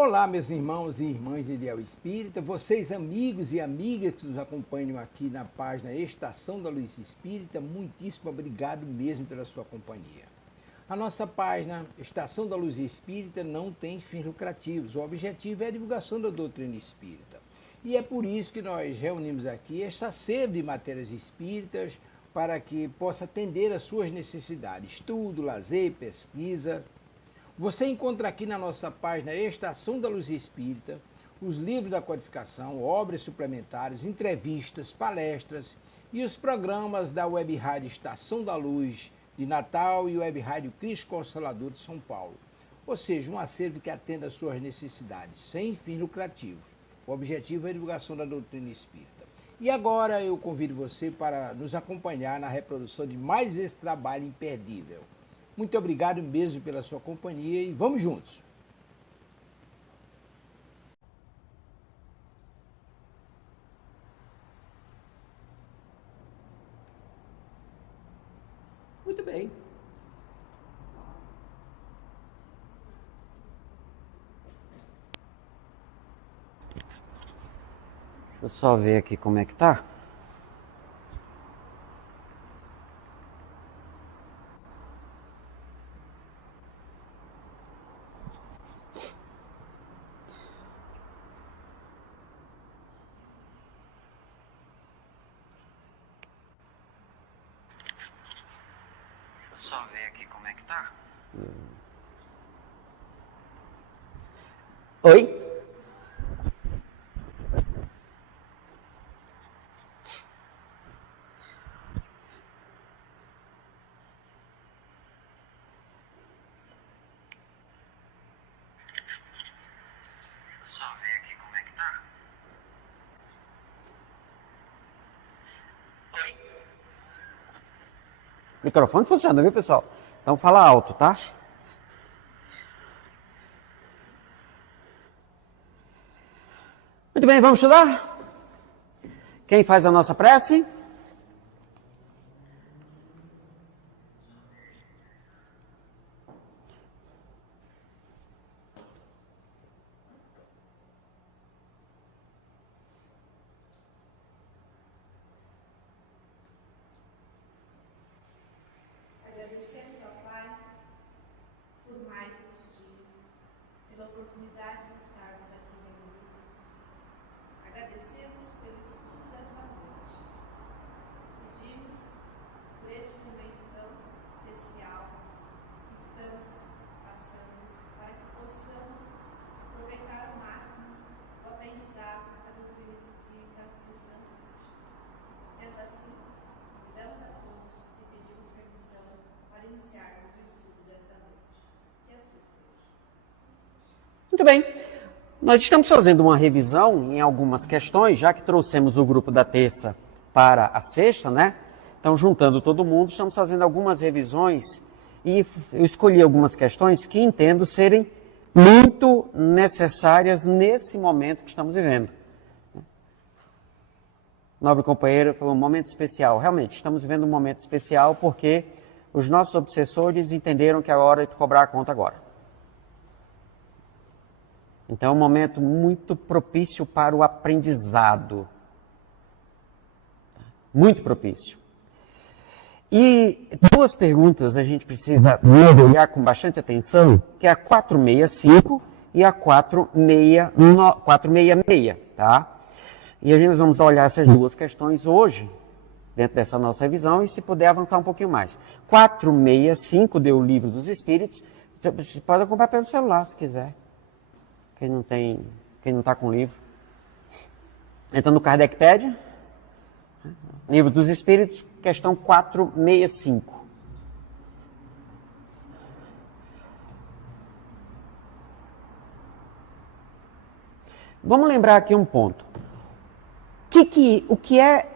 Olá, meus irmãos e irmãs de Ideal Espírita, vocês amigos e amigas que nos acompanham aqui na página Estação da Luz Espírita, muitíssimo obrigado mesmo pela sua companhia. A nossa página Estação da Luz Espírita não tem fins lucrativos, o objetivo é a divulgação da doutrina espírita. E é por isso que nós reunimos aqui esta sede de matérias espíritas para que possa atender às suas necessidades, estudo, lazer, pesquisa. Você encontra aqui na nossa página Estação da Luz Espírita os livros da codificação, obras suplementares, entrevistas, palestras e os programas da Web Rádio Estação da Luz de Natal e Web Rádio Cristo Consolador de São Paulo. Ou seja, um acervo que atenda às suas necessidades, sem fins lucrativos. O objetivo é a divulgação da doutrina espírita. E agora eu convido você para nos acompanhar na reprodução de mais esse trabalho imperdível. Muito obrigado mesmo pela sua companhia e vamos juntos! Muito bem. Deixa eu só ver aqui como é que tá. Só ver aqui como é que tá. Oi? Só ver aqui como é que tá. Oi? O microfone funciona, viu, pessoal? Então fala alto, tá? Muito bem, vamos estudar? Quem faz a nossa prece? Agradecemos ao Pai por mais este dia, pela oportunidade de estarmos aqui reunidos. Agradecemos pelo estudo desta noite. Pedimos por este momento tão especial que estamos passando, para que possamos aproveitar ao máximo o aprendizado que a doutrina espírita nos transmite. Sendo assim, convidamos a todos e pedimos permissão para iniciarmos o estudo desta noite. Que assim seja. Muito bem. Nós estamos fazendo uma revisão em algumas questões, já que trouxemos o grupo da terça para a sexta, né? Então, juntando todo mundo, estamos fazendo algumas revisões e eu escolhi algumas questões que entendo serem muito necessárias nesse momento que estamos vivendo. Nobre companheiro falou um momento especial. Realmente, estamos vivendo um momento especial porque os nossos obsessores entenderam que é a hora de cobrar a conta agora. Então é um momento muito propício para o aprendizado. Muito propício. E duas perguntas a gente precisa olhar com bastante atenção, que é a 465 e a 466, tá? E a gente vamos olhar essas duas questões hoje, dentro dessa nossa revisão, e se puder avançar um pouquinho mais. 465 deu o Livro dos Espíritos, você pode comprar pelo celular se quiser. Quem não está com livro. Entra no Kardecpédia, Livro dos Espíritos, questão 465. Vamos lembrar aqui um ponto. O que é...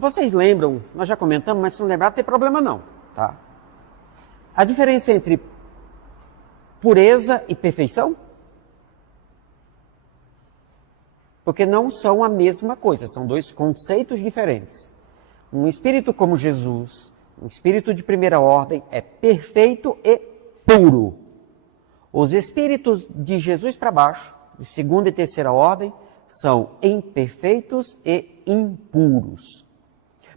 Vocês lembram, nós já comentamos, mas se não lembrar, não tem problema não. Tá? A diferença entre pureza e perfeição? Porque não são a mesma coisa, são dois conceitos diferentes. Um espírito como Jesus, um espírito de primeira ordem, é perfeito e puro. Os espíritos de Jesus para baixo, de segunda e terceira ordem, são imperfeitos e impuros.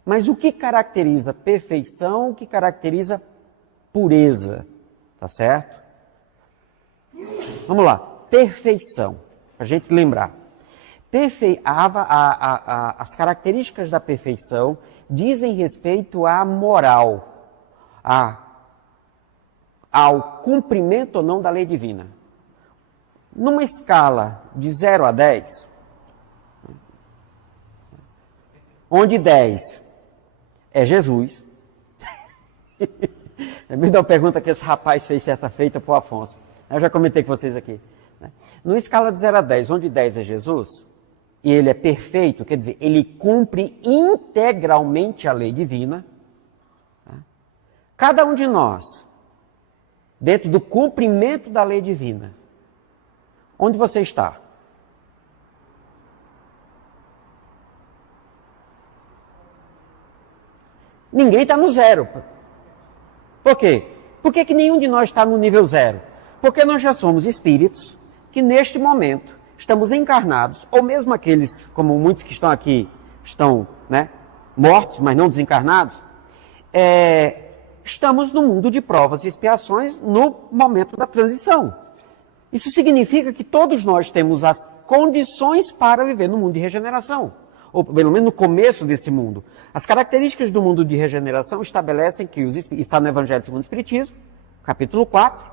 Mas o que caracteriza perfeição, o que caracteriza pureza? Tá certo? Vamos lá. Perfeição. Para a gente lembrar. As características da perfeição dizem respeito à moral, ao cumprimento ou não da lei divina. Numa escala de 0 a 10, onde 10 é Jesus, me dá uma pergunta que esse rapaz fez certa feita para o Afonso, eu já comentei com vocês aqui. Numa escala de 0 a 10, onde 10 é Jesus, e ele é perfeito, quer dizer, ele cumpre integralmente a lei divina, cada um de nós, dentro do cumprimento da lei divina, onde você está? Ninguém está no zero. Por quê? Por que nenhum de nós está no nível zero? Porque nós já somos espíritos que neste momento estamos encarnados, ou mesmo aqueles, como muitos que estão aqui, estão mortos, mas não desencarnados, estamos no mundo de provas e expiações no momento da transição. Isso significa que todos nós temos as condições para viver no mundo de regeneração, ou pelo menos no começo desse mundo. As características do mundo de regeneração estabelecem que, está no Evangelho segundo o Espiritismo, capítulo 4,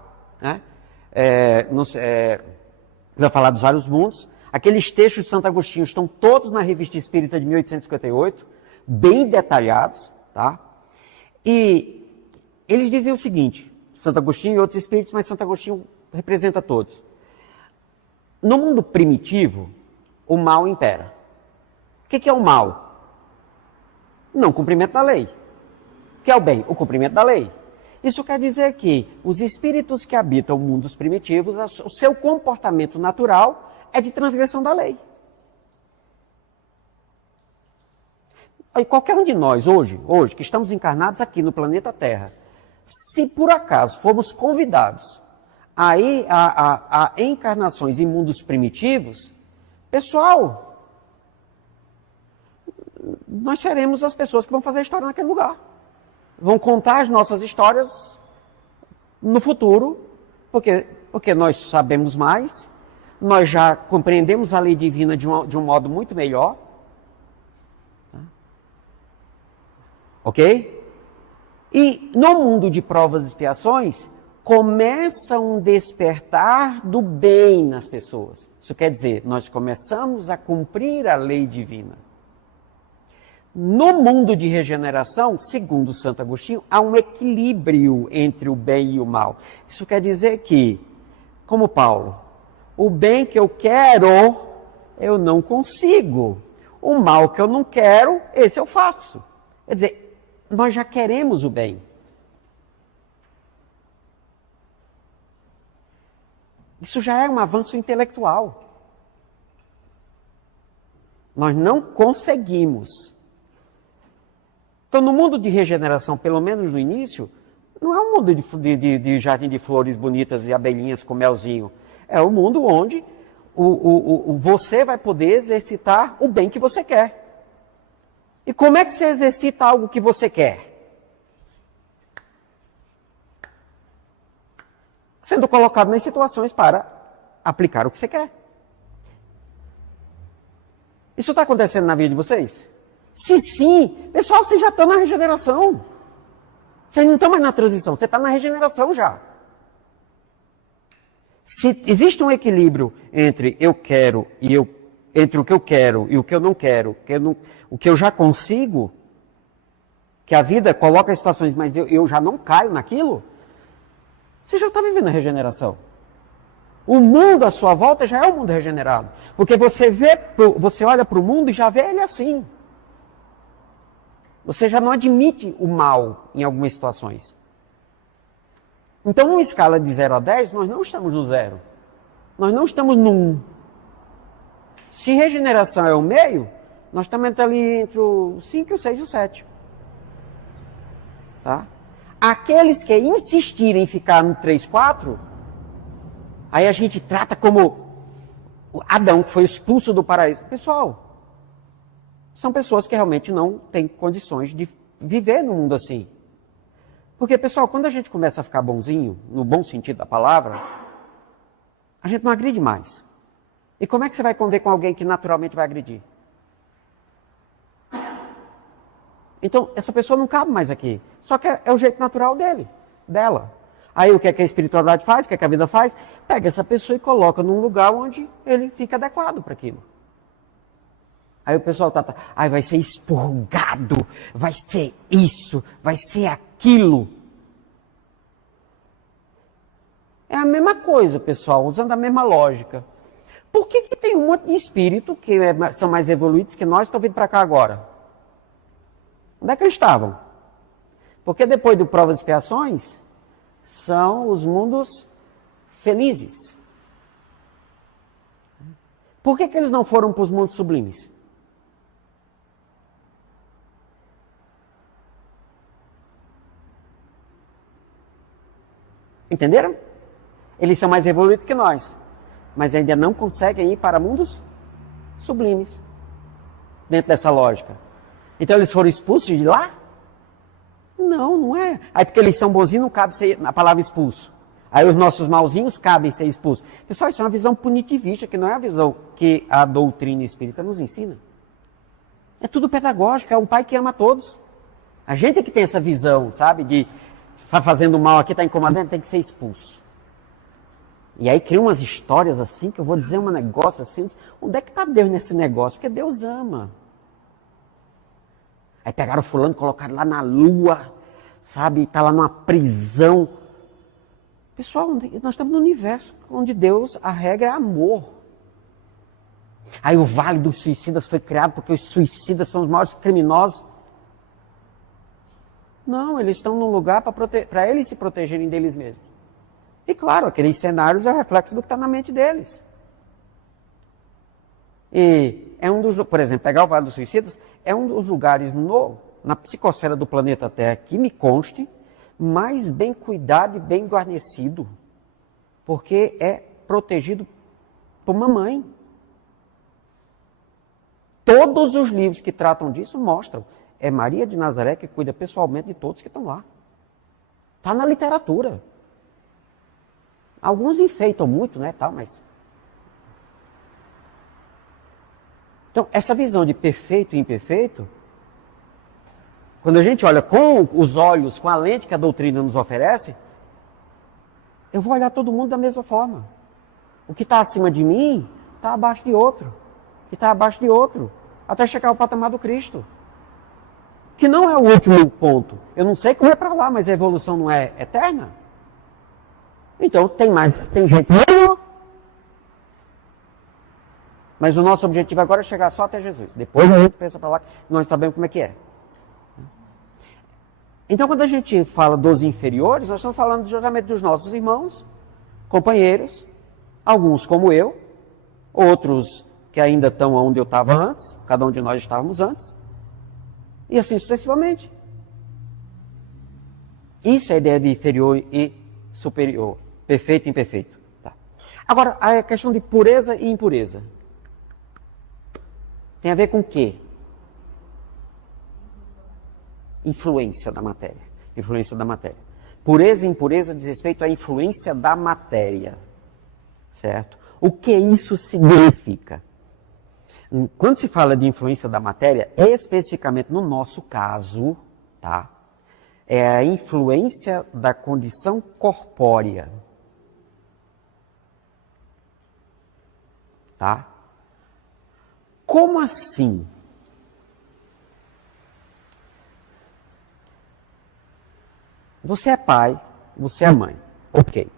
vai falar dos vários mundos. Aqueles textos de Santo Agostinho estão todos na Revista Espírita de 1858, bem detalhados, tá? E eles dizem o seguinte, Santo Agostinho e outros espíritos, mas Santo Agostinho representa todos. No mundo primitivo, o mal impera. O que é o mal? Não o cumprimento da lei. O que é o bem? O cumprimento da lei. Isso quer dizer que os espíritos que habitam mundos primitivos, o seu comportamento natural é de transgressão da lei. E qualquer um de nós hoje, que estamos encarnados aqui no planeta Terra, se por acaso formos convidados a encarnações em mundos primitivos, pessoal, nós seremos as pessoas que vão fazer história naquele lugar. Vão contar as nossas histórias no futuro, porque nós sabemos mais, nós já compreendemos a lei divina de um modo muito melhor. Tá? Ok? E no mundo de provas e expiações, começa um despertar do bem nas pessoas. Isso quer dizer, nós começamos a cumprir a lei divina. No mundo de regeneração, segundo Santo Agostinho, há um equilíbrio entre o bem e o mal. Isso quer dizer que, como Paulo, o bem que eu quero, eu não consigo. O mal que eu não quero, esse eu faço. Quer dizer, nós já queremos o bem. Isso já é um avanço intelectual. Nós não conseguimos. Então, no mundo de regeneração, pelo menos no início, não é um mundo de jardim de flores bonitas e abelhinhas com melzinho. É um mundo onde você vai poder exercitar o bem que você quer. E como é que você exercita algo que você quer? Sendo colocado nas situações para aplicar o que você quer. Isso está acontecendo na vida de vocês? Se sim, pessoal, vocês já estão na regeneração. Vocês não estão mais na transição, você está na regeneração já. Se existe um equilíbrio entre eu quero e entre o que eu quero e o que eu não quero, o que eu já consigo, que a vida coloca situações, mas eu já não caio naquilo, você já está vivendo a regeneração. O mundo à sua volta já é um mundo regenerado. Porque você olha para o mundo e já vê ele assim. Você já não admite o mal em algumas situações. Então, numa escala de 0 a 10, nós não estamos no 0. Nós não estamos no 1. Se regeneração é o meio, nós estamos ali entre o 5, o 6 e o 7. Tá? Aqueles que insistirem em ficar no 3, 4, Aí a gente trata como Adão, que foi expulso do paraíso. Pessoal, são pessoas que realmente não têm condições de viver num mundo assim. Porque, pessoal, quando a gente começa a ficar bonzinho, no bom sentido da palavra, a gente não agride mais. E como é que você vai conviver com alguém que naturalmente vai agredir? Então, essa pessoa não cabe mais aqui. Só que é o jeito natural dela. Aí o que é que a espiritualidade faz, o que é que a vida faz? Pega essa pessoa e coloca num lugar onde ele fica adequado para aquilo. Aí o pessoal aí vai ser expurgado, vai ser isso, vai ser aquilo. É a mesma coisa, pessoal, usando a mesma lógica. Por que tem um monte de espírito que são mais evoluídos que nós estão vindo para cá agora? Onde é que eles estavam? Porque depois do Prova de Expiações, são os mundos felizes. Por que eles não foram para os mundos sublimes? Entenderam? Eles são mais evoluídos que nós, mas ainda não conseguem ir para mundos sublimes, dentro dessa lógica. Então eles foram expulsos de lá? Não, não é. Aí porque eles são bonzinhos, não cabe ser a palavra expulso. Aí os nossos malzinhos cabem ser expulsos. Pessoal, isso é uma visão punitivista, que não é a visão que a doutrina espírita nos ensina. É tudo pedagógico, é um pai que ama todos. A gente é que tem essa visão, sabe, de fazendo mal aqui, está incomodando, tem que ser expulso. E aí criam umas histórias assim, que eu vou dizer um negócio assim, onde é que está Deus nesse negócio? Porque Deus ama. Aí pegaram fulano, colocaram lá na lua, sabe, está lá numa prisão. Pessoal, nós estamos no universo onde Deus, a regra é amor. Aí o Vale dos Suicidas foi criado porque os suicidas são os maiores criminosos. Não, eles estão num lugar para eles se protegerem deles mesmos. E claro, aqueles cenários é o reflexo do que está na mente deles. E é um dos, por exemplo, pegar o Vale dos Suicidas, é um dos lugares na psicosfera do planeta Terra, que me conste, mais bem cuidado e bem guarnecido, porque é protegido por mamãe. Todos os livros que tratam disso mostram. É Maria de Nazaré que cuida pessoalmente de todos que estão lá. Está na literatura. Alguns enfeitam muito, né, tal, mas... Então, essa visão de perfeito e imperfeito, quando a gente olha com os olhos, com a lente que a doutrina nos oferece, eu vou olhar todo mundo da mesma forma. O que está acima de mim, está abaixo de outro. O que está abaixo de outro, até chegar ao patamar do Cristo. Que não é o último ponto. Eu não sei como é para lá, mas a evolução não é eterna. Então, tem gente melhor. Mas o nosso objetivo agora é chegar só até Jesus. Depois a gente pensa para lá, nós sabemos como é que é. Então, quando a gente fala dos inferiores, nós estamos falando justamente dos nossos irmãos, companheiros, alguns como eu, outros que ainda estão onde eu estava antes, cada um de nós estávamos antes, e assim sucessivamente. Isso é a ideia de inferior e superior, perfeito e imperfeito. Tá. Agora, a questão de pureza e impureza. Tem a ver com o quê? Influência da matéria. Influência da matéria. Pureza e impureza diz respeito à influência da matéria. Certo? O que isso significa? Quando se fala de influência da matéria, especificamente no nosso caso, tá? É a influência da condição corpórea. Tá? Como assim? Você é pai, você é mãe. Ok.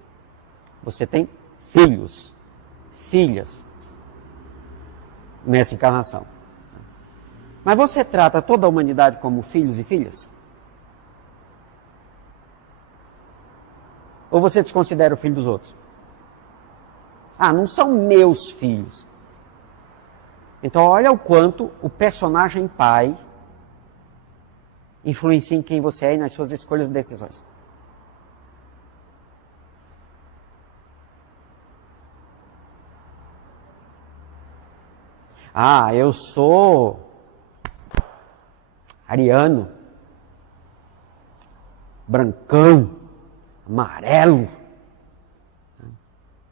Você tem filhos, filhas nessa encarnação. Mas você trata toda a humanidade como filhos e filhas? Ou você desconsidera o filho dos outros? Ah, não são meus filhos. Então, olha o quanto o personagem pai influencia em quem você é e nas suas escolhas e decisões. Ah, eu sou ariano, brancão, amarelo,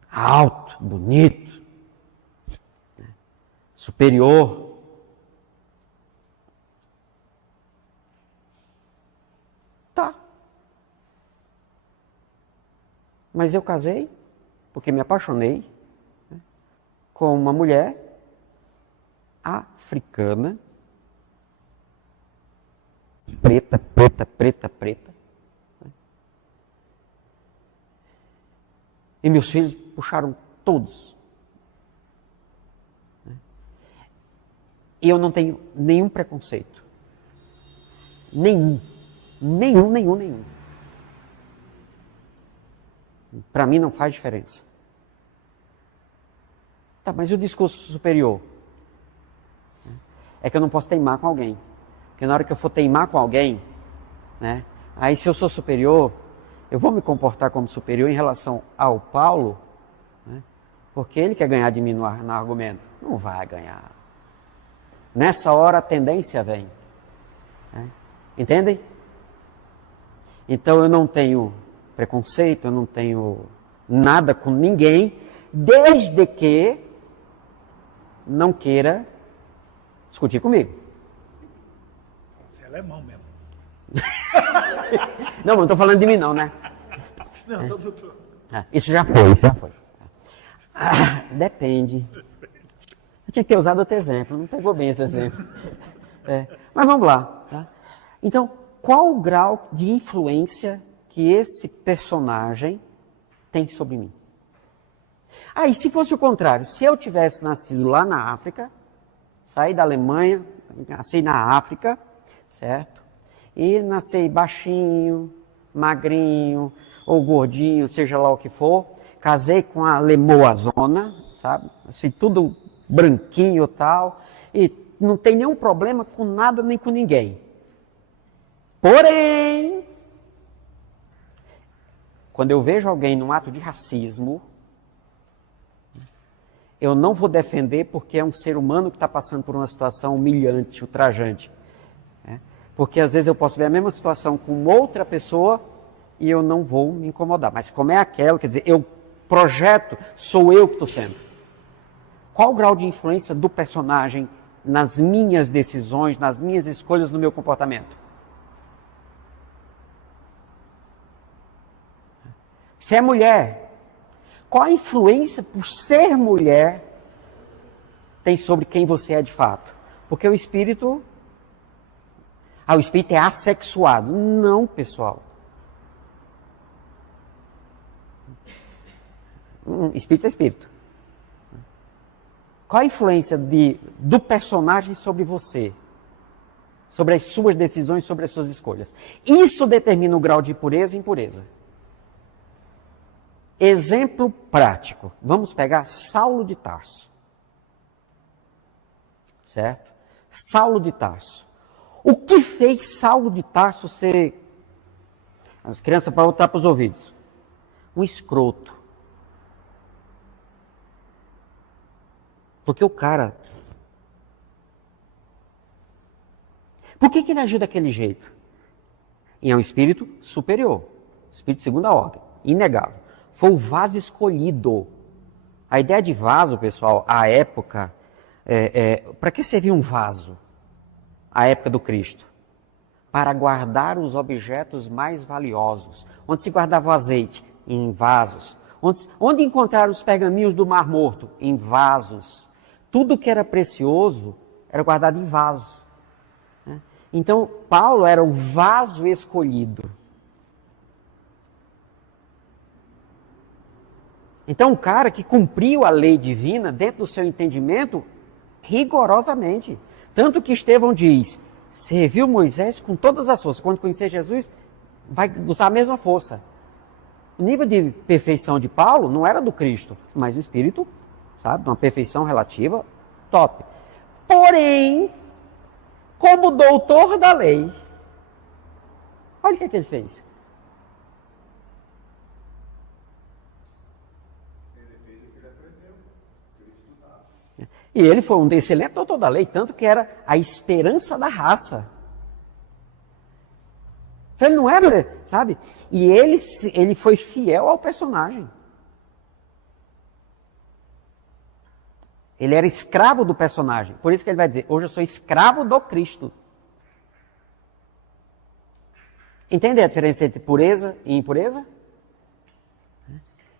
alto, bonito, superior. Tá. Mas eu casei porque me apaixonei, né, com uma mulher africana, preta, preta, preta, preta. Né? E meus filhos puxaram todos. Né? E eu não tenho nenhum preconceito. Nenhum. Nenhum. Para mim não faz diferença. Tá, mas e o discurso superior? É que eu não posso teimar com alguém. Porque na hora que eu for teimar com alguém, né, aí se eu sou superior, eu vou me comportar como superior em relação ao Paulo, né, porque ele quer ganhar de mim no argumento. Não vai ganhar. Nessa hora a tendência vem. Né? Entendem? Então eu não tenho preconceito, eu não tenho nada com ninguém, desde que não queira discutir comigo. Você é alemão mesmo. Não estou falando de mim não, né? Não, doutor. Isso já foi. Depende. Eu tinha que ter usado outro exemplo, não pegou bem esse exemplo. Mas vamos lá. Tá? Então, qual o grau de influência que esse personagem tem sobre mim? E se fosse o contrário, se eu tivesse nascido lá na África, saí da Alemanha, nasci na África, certo? E nasci baixinho, magrinho, ou gordinho, seja lá o que for, casei com a lemoazona, sabe? Assim, tudo branquinho e tal, e não tem nenhum problema com nada nem com ninguém. Porém, quando eu vejo alguém num ato de racismo, eu não vou defender porque é um ser humano que está passando por uma situação humilhante, ultrajante. Né? Porque às vezes eu posso ver a mesma situação com outra pessoa e eu não vou me incomodar. Mas como é aquela, quer dizer, eu projeto, sou eu que estou sendo. Qual o grau de influência do personagem nas minhas decisões, nas minhas escolhas, no meu comportamento? Se é mulher, qual a influência por ser mulher tem sobre quem você é de fato? Porque o espírito é assexuado. Não, pessoal. Espírito é espírito. Qual a influência do personagem sobre você? Sobre as suas decisões, sobre as suas escolhas. Isso determina o grau de pureza e impureza. Exemplo prático. Vamos pegar Saulo de Tarso. Certo? Saulo de Tarso. O que fez Saulo de Tarso ser... As crianças para botar para os ouvidos. Um escroto. Porque o cara... Por que ele agiu daquele jeito? E é um espírito superior. Espírito de segunda ordem. Inegável. Foi o vaso escolhido. A ideia de vaso, pessoal, à época, para que servia um vaso? À época do Cristo? Para guardar os objetos mais valiosos. Onde se guardava o azeite? Em vasos. Onde encontrar os pergaminhos do Mar Morto? Em vasos. Tudo que era precioso era guardado em vasos. Então, Paulo era o vaso escolhido. Então, um cara que cumpriu a lei divina dentro do seu entendimento rigorosamente. Tanto que Estevão diz, serviu Moisés com todas as forças. Quando conhecer Jesus, vai usar a mesma força. O nível de perfeição de Paulo não era do Cristo, mas do Espírito, sabe? Uma perfeição relativa, top. Porém, como doutor da lei, olha o que ele fez. E ele foi um excelente doutor da lei, tanto que era a esperança da raça. Então ele não era, sabe? E ele foi fiel ao personagem. Ele era escravo do personagem. Por isso que ele vai dizer, hoje eu sou escravo do Cristo. Entende a diferença entre pureza e impureza?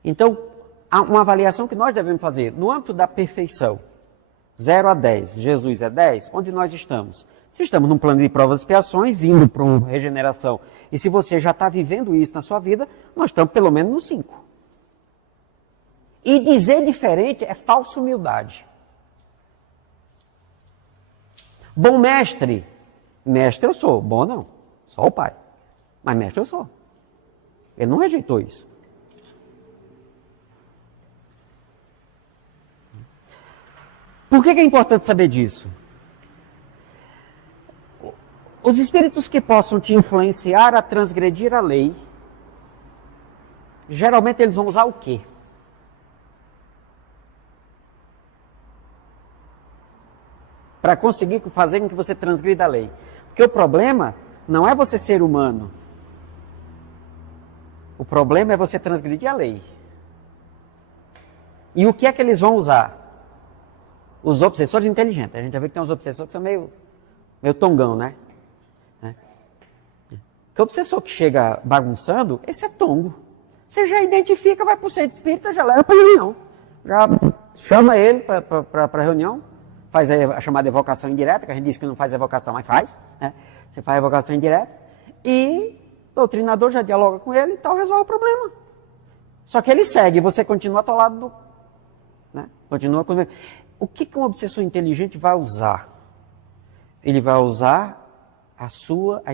Então, há uma avaliação que nós devemos fazer. No âmbito da perfeição, 0 a 10, Jesus é 10, onde nós estamos? Se estamos num plano de provas e expiações, indo para uma regeneração, e se você já está vivendo isso na sua vida, nós estamos pelo menos no 5. E dizer diferente é falsa humildade. Bom mestre, mestre eu sou, bom não, só o pai, mas mestre eu sou. Ele não rejeitou isso. Por que é importante saber disso? Os espíritos que possam te influenciar a transgredir a lei, geralmente eles vão usar o quê? Para conseguir fazer com que você transgrida a lei. Porque o problema não é você ser humano. O problema é você transgredir a lei. E o que é que eles vão usar? Os obsessores inteligentes. A gente já vê que tem uns obsessores que são meio tongão, né? Porque o obsessor que chega bagunçando, esse é tongo. Você já identifica, vai para o centro espírita, já leva para a reunião. Já chama ele para a reunião, faz a chamada evocação indireta, que a gente diz que não faz evocação, mas faz. Né? Você faz a evocação indireta e o doutrinador já dialoga com ele e tal, resolve o problema. Só que ele segue, você continua atolado do... Né? Continua com... O que um obsessor inteligente vai usar? Ele vai usar as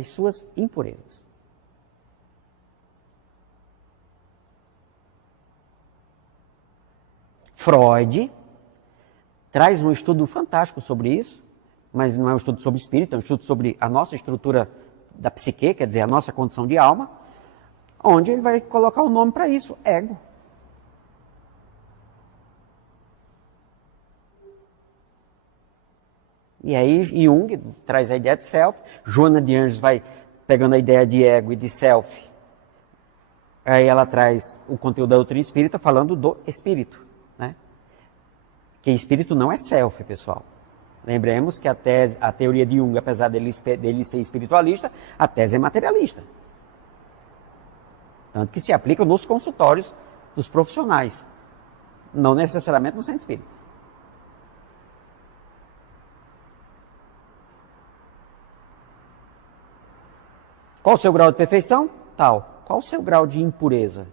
suas impurezas. Freud traz um estudo fantástico sobre isso, mas não é um estudo sobre espírito, é um estudo sobre a nossa estrutura da psique, quer dizer, a nossa condição de alma, onde ele vai colocar o nome para isso, ego. E aí Jung traz a ideia de self, Joana de Anjos vai pegando a ideia de ego e de self, aí ela traz o conteúdo da doutrina espírita falando do espírito, né? Que espírito não é self, pessoal. Lembremos que a teoria de Jung, apesar dele ser espiritualista, a tese é materialista. Tanto que se aplica nos consultórios dos profissionais, não necessariamente no centro espírita. Qual o seu grau de perfeição? Tal. Qual o seu grau de impureza?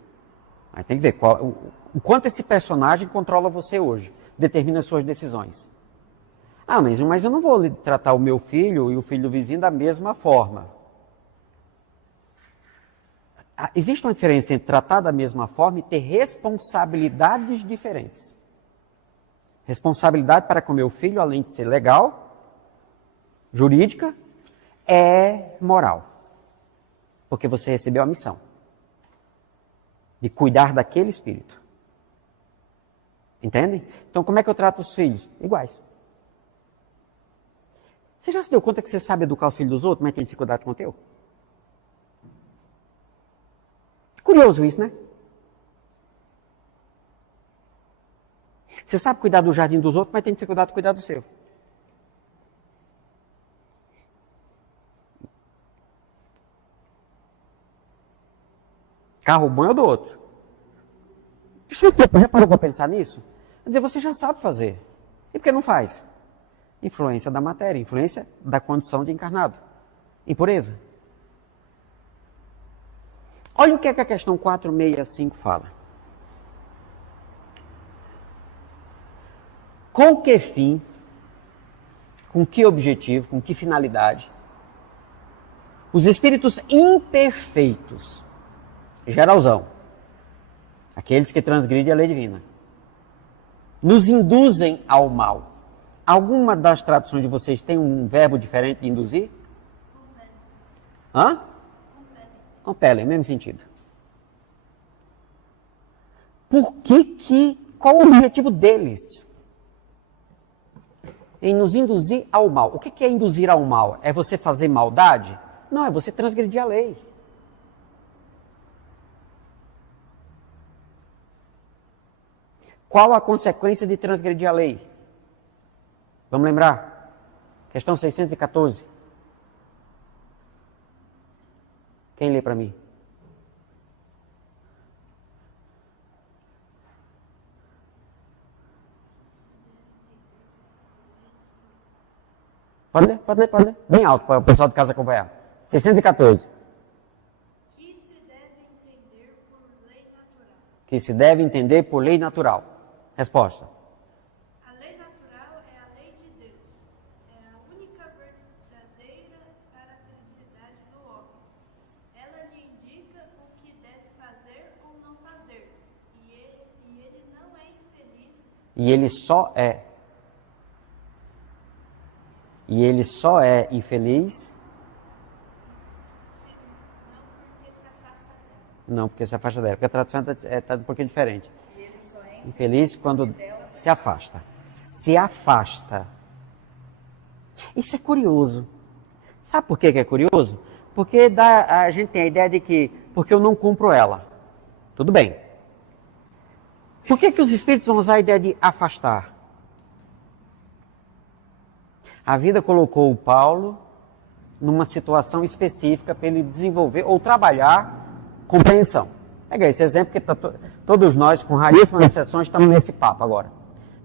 Aí tem que ver o quanto esse personagem controla você hoje, determina as suas decisões. Ah, mas eu não vou tratar o meu filho e o filho do vizinho da mesma forma. Existe uma diferença entre tratar da mesma forma e ter responsabilidades diferentes. Responsabilidade para com o meu filho, além de ser legal, jurídica, é moral. Porque você recebeu a missão de cuidar daquele espírito. Entendem? Então, como é que eu trato os filhos? Iguais. Você já se deu conta que você sabe educar os filhos dos outros, mas tem dificuldade com o teu? Curioso isso, né? Você sabe cuidar do jardim dos outros, mas tem dificuldade de cuidar do seu. Carro bom é o do outro. Já parou para pensar nisso? Quer dizer, você já sabe fazer. E por que não faz? Influência da matéria, influência da condição de encarnado. Impureza. Olha o que é que a questão 465 fala. Com que fim, com que objetivo, com que finalidade, os espíritos imperfeitos, geralzão, aqueles que transgridem a lei divina, nos induzem ao mal. Alguma das traduções de vocês tem um verbo diferente de induzir? Hã? Compelem, mesmo sentido. Qual o objetivo deles? em nos induzir ao mal. O que é induzir ao mal? É você fazer maldade? Não, é você transgredir a lei. Qual a consequência de transgredir a lei? Vamos lembrar? Questão 614. Quem lê para mim? Pode ler, pode ler, pode ler. Bem alto para o pessoal de casa acompanhar. 614. Que se deve entender por lei natural. Que se deve entender por lei natural. Resposta. A lei natural é a lei de Deus. É a única verdadeira para a felicidade do homem. Ela lhe indica o que deve fazer ou não fazer. E ele não é infeliz. E ele só é. E ele só é infeliz. Não, porque se afasta dela. Porque a tradução está um pouquinho diferente. Infeliz quando se afasta. Se afasta. Isso é curioso. Sabe por que é curioso? Porque a gente tem a ideia de que, porque eu não cumpro ela. Tudo bem. Por que os espíritos vão usar a ideia de afastar? A vida colocou o Paulo numa situação específica para ele desenvolver ou trabalhar compreensão. Pega esse exemplo que todos nós, com raríssimas exceções, estamos nesse papo agora.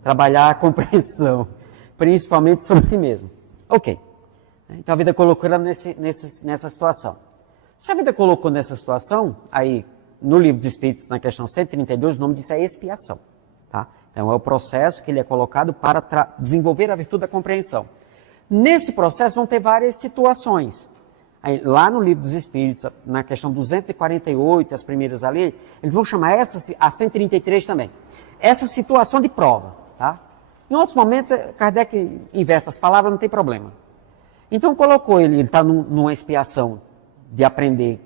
Trabalhar a compreensão, principalmente sobre si mesmo. Ok. Então a vida colocou ela nessa situação. Se a vida colocou nessa situação, aí no Livro dos Espíritos, na questão 132, o nome disso é expiação. Tá? Então é o processo que ele é colocado para desenvolver a virtude da compreensão. Nesse processo vão ter várias situações. Aí, lá no Livro dos Espíritos, na questão 248, as primeiras ali, eles vão chamar essa, a 133 também, essa situação de prova. Tá? Em outros momentos, Kardec inverte as palavras, não tem problema. Então colocou ele está numa expiação de aprender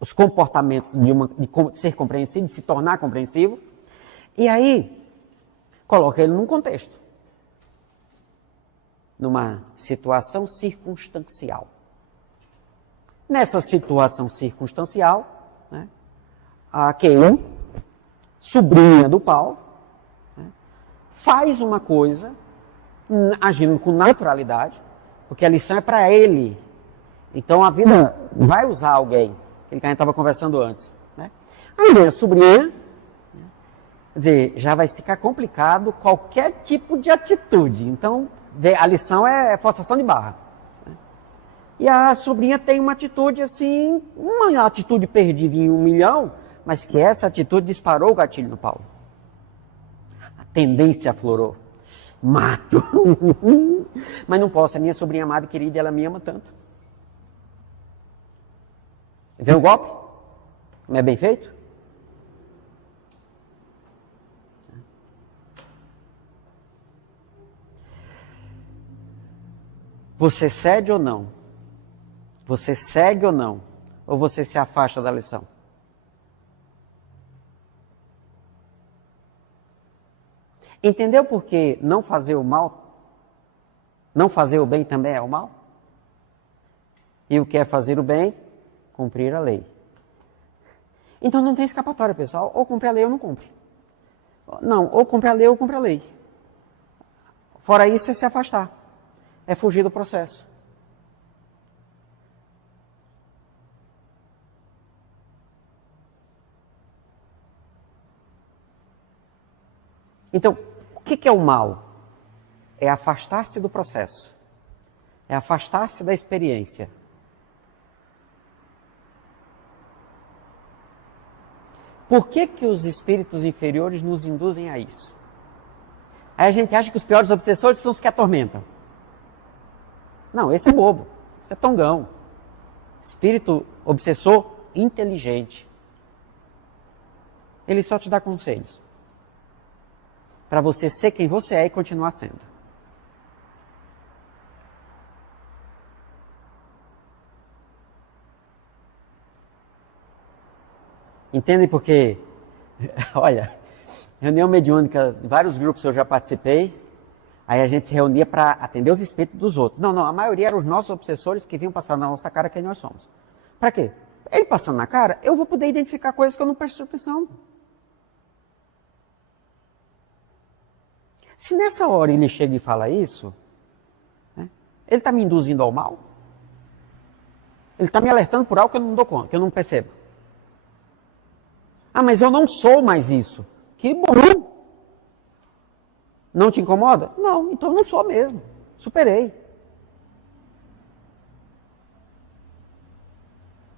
os comportamentos de ser compreensivo, de se tornar compreensivo, e aí coloca ele num contexto. Numa situação circunstancial. Nessa situação circunstancial, né, a Keila, sobrinha do Paulo, né, faz uma coisa, agindo com naturalidade, porque a lição é para ele. Então a vida vai usar alguém, aquele que a gente estava conversando antes. Né? Aí vem a sobrinha, quer dizer, já vai ficar complicado qualquer tipo de atitude. Então, a lição é forçação de barra. E a sobrinha tem uma atitude assim, uma atitude perdida em 1 milhão, mas que essa atitude disparou o gatilho no Paulo. A tendência aflorou. Mato. Mas não posso, é minha sobrinha amada e querida, ela me ama tanto. Vê o golpe? Não é bem feito? Você cede ou não? Você segue ou não? Ou você se afasta da lição? Entendeu por que não fazer o mal, não fazer o bem também é o mal? E o que é fazer o bem? Cumprir a lei. Então não tem escapatória, pessoal. Ou cumpre a lei ou não cumpre. Não, ou cumpre a lei ou cumpre a lei. Fora isso é se afastar. É fugir do processo. Então, o que é o mal? É afastar-se do processo. É afastar-se da experiência. Por que os espíritos inferiores nos induzem a isso? Aí a gente acha que os piores obsessores são os que atormentam. Não, esse é bobo, esse é tongão. Espírito obsessor inteligente. Ele só te dá conselhos. Para você ser quem você é e continuar sendo. Entendem por quê? Olha, reunião mediúnica, vários grupos eu já participei. Aí a gente se reunia para atender os espíritos dos outros. Não, a maioria eram os nossos obsessores que vinham passar na nossa cara quem nós somos. Para quê? Ele passando na cara, eu vou poder identificar coisas que eu não presto atenção. Se nessa hora ele chega e fala isso, né, ele está me induzindo ao mal? Ele está me alertando por algo que eu não dou conta, que eu não percebo. Ah, mas eu não sou mais isso. Que bom! Não te incomoda? Não, então eu não sou mesmo. Superei.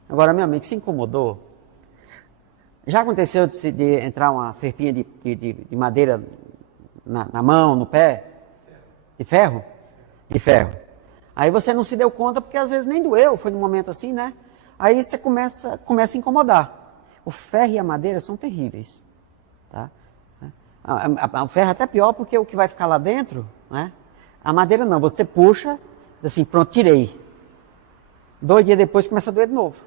Agora, minha mente se incomodou. Já aconteceu de entrar uma ferpinha de madeira na mão, no pé? De ferro? De ferro. Aí você não se deu conta porque às vezes nem doeu, foi num momento assim, né? Aí você começa a incomodar. O ferro e a madeira são terríveis. Tá? O ferro é até pior porque o que vai ficar lá dentro, né? A madeira não, você puxa, diz assim, pronto, tirei. 2 dias depois começa a doer de novo.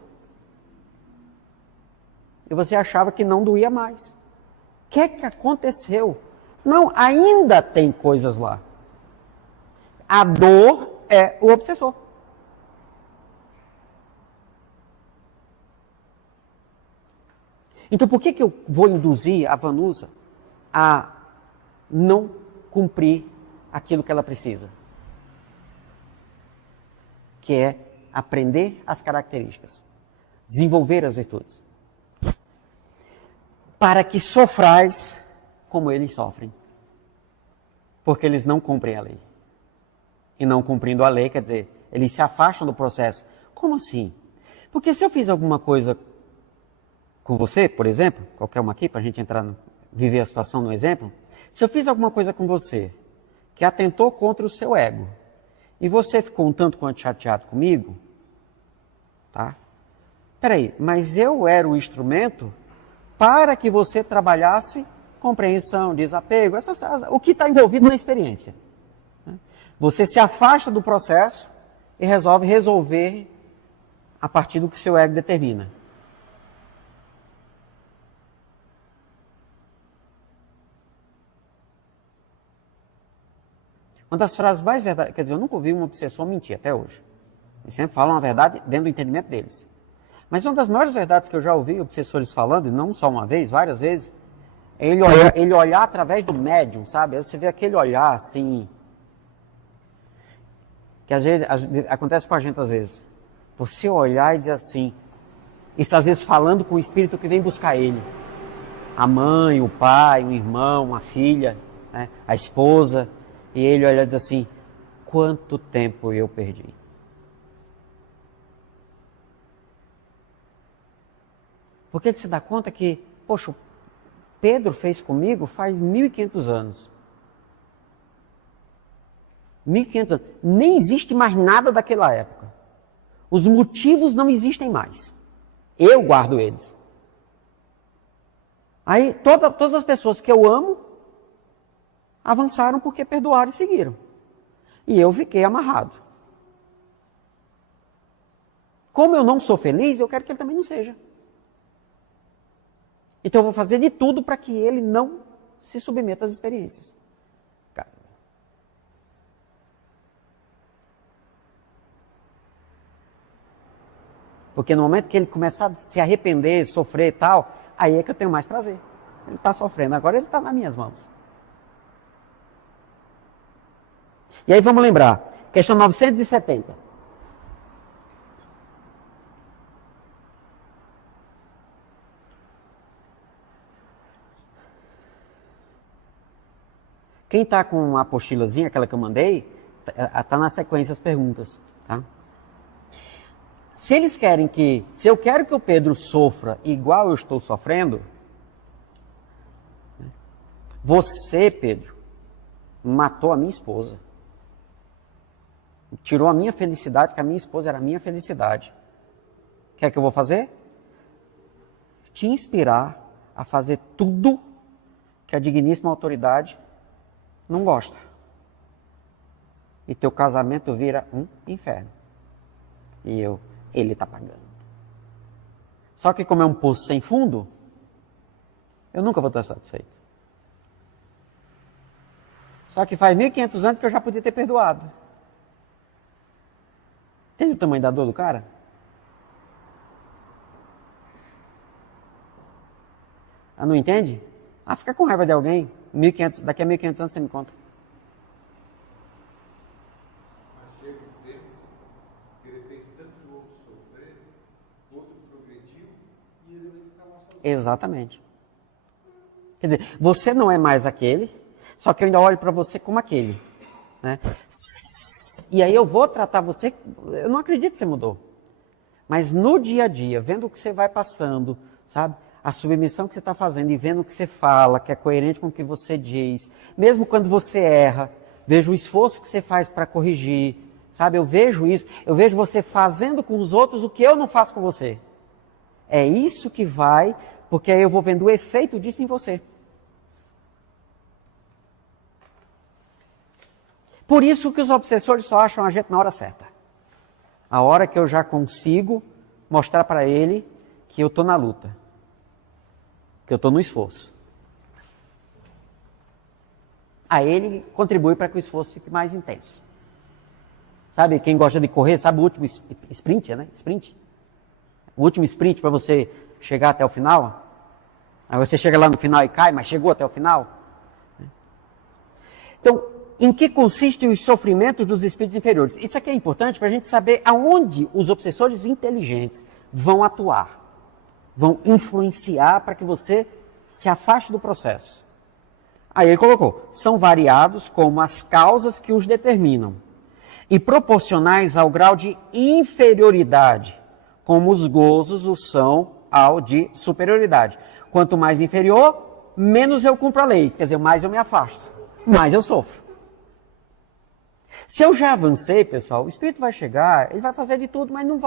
E você achava que não doía mais. O que aconteceu? Não, ainda tem coisas lá. A dor é o obsessor. Então por que eu vou induzir a Vanusa a não cumprir aquilo que ela precisa? Que é aprender as características, desenvolver as virtudes. Para que sofrais como eles sofrem. Porque eles não cumprem a lei. E não cumprindo a lei, quer dizer, eles se afastam do processo. Como assim? Porque se eu fiz alguma coisa com você, por exemplo, qualquer uma aqui, para a gente viver a situação no exemplo, se eu fiz alguma coisa com você que atentou contra o seu ego, e você ficou um tanto quanto chateado comigo, tá? Peraí, mas eu era o instrumento para que você trabalhasse compreensão, desapego, o que está envolvido na experiência. Você se afasta do processo e resolve resolver a partir do que seu ego determina. Uma das frases mais verdadeiras, quer dizer, eu nunca ouvi um obsessor mentir até hoje. Eles sempre falam a verdade dentro do entendimento deles. Mas uma das maiores verdades que eu já ouvi obsessores falando, e não só uma vez, várias vezes, é ele olhar através do médium, sabe? Aí você vê aquele olhar assim, que às vezes acontece com a gente às vezes. Você olhar e dizer assim, isso às vezes falando com o espírito que vem buscar ele. A mãe, o pai, o irmão, a filha, né? A esposa. E ele olha e diz assim, quanto tempo eu perdi? Porque ele se dá conta que, poxa, o Pedro fez comigo faz 1500 anos. 1500 anos. Nem existe mais nada daquela época. Os motivos não existem mais. Eu guardo eles. Aí, todas as pessoas que eu amo, avançaram porque perdoaram e seguiram. E eu fiquei amarrado. Como eu não sou feliz, eu quero que ele também não seja. Então eu vou fazer de tudo para que ele não se submeta às experiências. Porque no momento que ele começar a se arrepender, sofrer e tal, aí é que eu tenho mais prazer. Ele está sofrendo, agora ele está nas minhas mãos. E aí vamos lembrar, questão 970. Quem está com a apostilazinha, aquela que eu mandei, está na sequência as perguntas. Tá? Se eu quero que o Pedro sofra igual eu estou sofrendo, você, Pedro, matou a minha esposa. Tirou a minha felicidade, que a minha esposa era a minha felicidade. O que é que eu vou fazer? Te inspirar a fazer tudo que a digníssima autoridade não gosta. E teu casamento vira um inferno. E ele está pagando. Só que como é um poço sem fundo, eu nunca vou estar satisfeito. Só que faz 1.500 anos que eu já podia ter perdoado. Entende o tamanho da dor do cara? Ah, não entende? Ah, fica com raiva de alguém. Daqui a 1.500 anos você me conta. Mas chega um tempo que ele fez tanto o outro sofrer, o outro progrediu e ele vai ficar lá sozinho. Exatamente. Quer dizer, você não é mais aquele, só que eu ainda olho para você como aquele. Né? E aí eu vou tratar você, eu não acredito que você mudou. Mas no dia a dia, vendo o que você vai passando, sabe? A submissão que você está fazendo e vendo o que você fala, que é coerente com o que você diz. Mesmo quando você erra, vejo o esforço que você faz para corrigir, sabe? Eu vejo isso, eu vejo você fazendo com os outros o que eu não faço com você. É isso que vai, porque aí eu vou vendo o efeito disso em você. Por isso que os obsessores só acham a gente na hora certa. A hora que eu já consigo mostrar para ele que eu estou na luta. Que eu estou no esforço. Aí ele contribui para que o esforço fique mais intenso. Sabe, quem gosta de correr, sabe o último sprint, né? Sprint. O último sprint para você chegar até o final. Aí você chega lá no final e cai, mas chegou até o final. Então, em que consistem os sofrimentos dos espíritos inferiores? Isso aqui é importante para a gente saber aonde os obsessores inteligentes vão atuar. Vão influenciar para que você se afaste do processo. Aí ele colocou, são variados como as causas que os determinam e proporcionais ao grau de inferioridade, como os gozos o são ao de superioridade. Quanto mais inferior, menos eu cumpro a lei, quer dizer, mais eu me afasto, mais eu sofro. Se eu já avancei, pessoal, o espírito vai chegar, ele vai fazer de tudo, mas não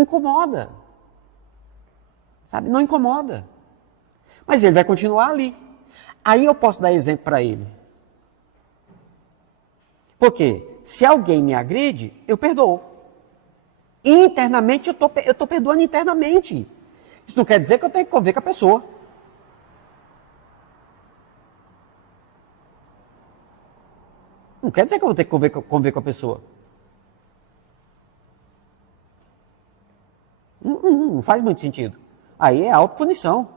incomoda. Sabe? Não incomoda. Mas ele vai continuar ali. Aí eu posso dar exemplo para ele. Por quê? Se alguém me agride, eu perdoo. Internamente, eu estou perdoando internamente. Isso não quer dizer que eu tenho que conviver com a pessoa. Não quer dizer que eu vou ter que conviver com a pessoa. Não faz muito sentido. Aí é autopunição.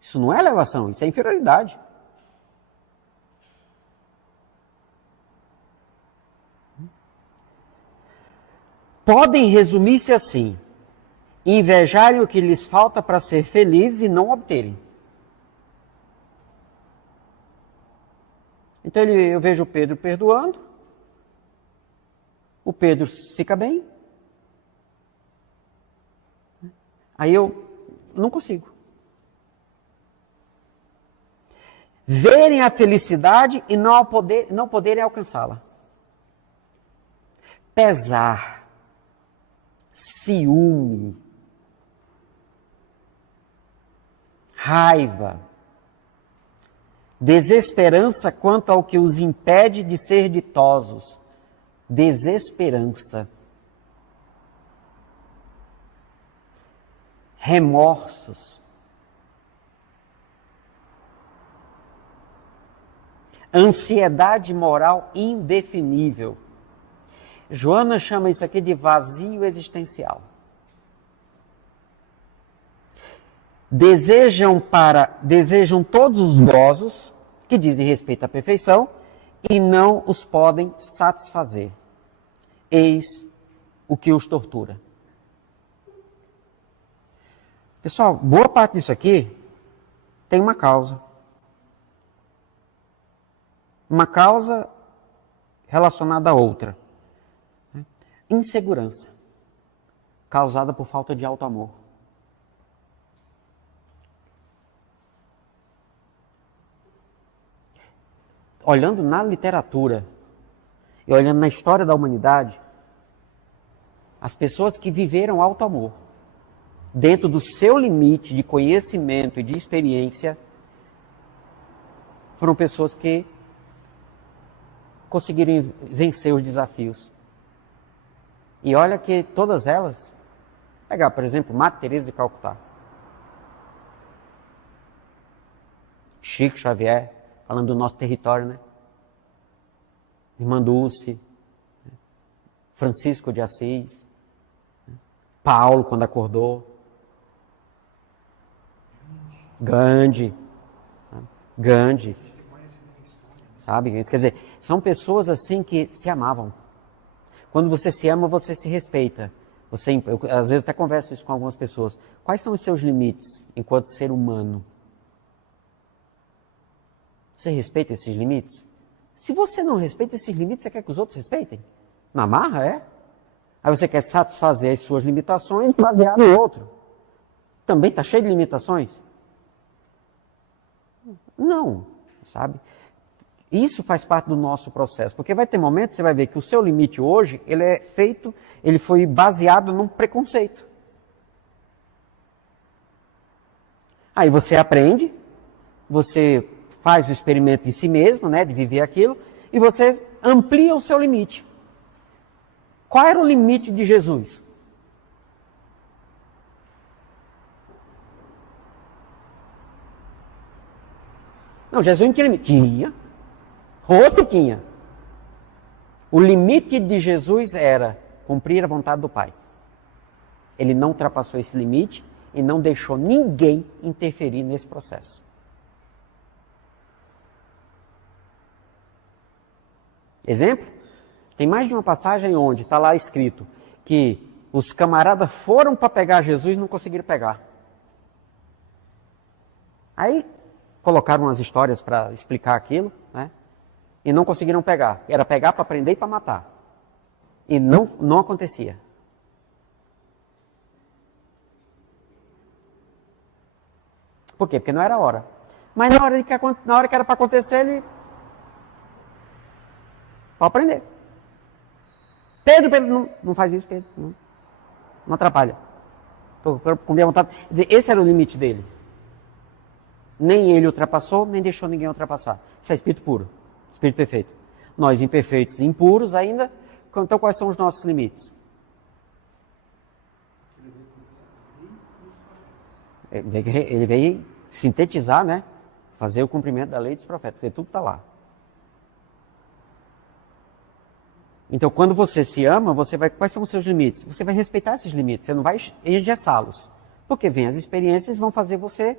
Isso não é elevação, isso é inferioridade. Podem resumir-se assim: invejarem o que lhes falta para ser felizes e não obterem. Então eu vejo o Pedro perdoando, o Pedro fica bem, aí eu não consigo. Verem a felicidade e não poderem alcançá-la. Pesar, ciúme, raiva, desesperança quanto ao que os impede de ser ditosos. Desesperança. Remorsos. Ansiedade moral indefinível. Joana chama isso aqui de vazio existencial. Desejam todos os gozos que dizem respeito à perfeição e não os podem satisfazer. Eis o que os tortura. Pessoal, boa parte disso aqui tem uma causa. Uma causa relacionada a outra. Insegurança, causada por falta de alto amor. Olhando na literatura e olhando na história da humanidade, as pessoas que viveram alto amor, dentro do seu limite de conhecimento e de experiência, foram pessoas que conseguiram vencer os desafios. E olha que todas elas, pegar, por exemplo, Madre Teresa de Calcutá, Chico Xavier, falando do nosso território, né? Irmã Dulce, Francisco de Assis, Paulo, quando acordou, Gandhi, sabe? Quer dizer, são pessoas assim que se amavam. Quando você se ama, você se respeita. Às vezes até converso isso com algumas pessoas. Quais são os seus limites enquanto ser humano? Você respeita esses limites? Se você não respeita esses limites, você quer que os outros respeitem? Na marra, é? Aí você quer satisfazer as suas limitações baseado em outro. Também está cheio de limitações? Não, sabe? Isso faz parte do nosso processo, porque vai ter momentos que você vai ver que o seu limite hoje, ele foi baseado num preconceito. Aí você aprende, você faz o experimento em si mesmo, né, de viver aquilo, e você amplia o seu limite. Qual era o limite de Jesus? Não, Jesus não tinha limite. Tinha. Outro tinha. O limite de Jesus era cumprir a vontade do Pai. Ele não ultrapassou esse limite e não deixou ninguém interferir nesse processo. Exemplo? Tem mais de uma passagem onde está lá escrito que os camaradas foram para pegar Jesus e não conseguiram pegar. Aí colocaram umas histórias para explicar aquilo, né? E não conseguiram pegar. Era pegar para prender e para matar. E não acontecia. Por quê? Porque não era a hora. Mas na hora que era para acontecer, ele... Pode prender. Pedro, não faz isso, Pedro. Não atrapalha. Estou com minha vontade. Quer dizer, esse era o limite dele. Nem ele ultrapassou, nem deixou ninguém ultrapassar. Isso é espírito puro, espírito perfeito. Nós, imperfeitos e impuros ainda, então quais são os nossos limites? Ele veio sintetizar, né? Fazer o cumprimento da lei dos profetas. Tudo está lá. Então, quando você se ama, quais são os seus limites? Você vai respeitar esses limites, você não vai engessá-los. Porque vem as experiências vão fazer você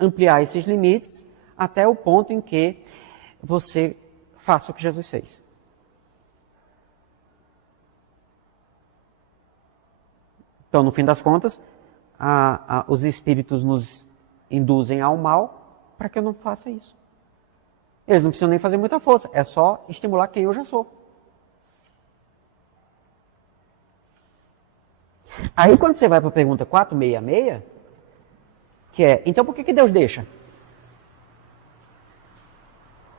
ampliar esses limites até o ponto em que você faça o que Jesus fez. Então, no fim das contas, os espíritos nos induzem ao mal para que eu não faça isso. Eles não precisam nem fazer muita força, é só estimular quem eu já sou. Aí, quando você vai para a pergunta 466, que é, então por que Deus deixa?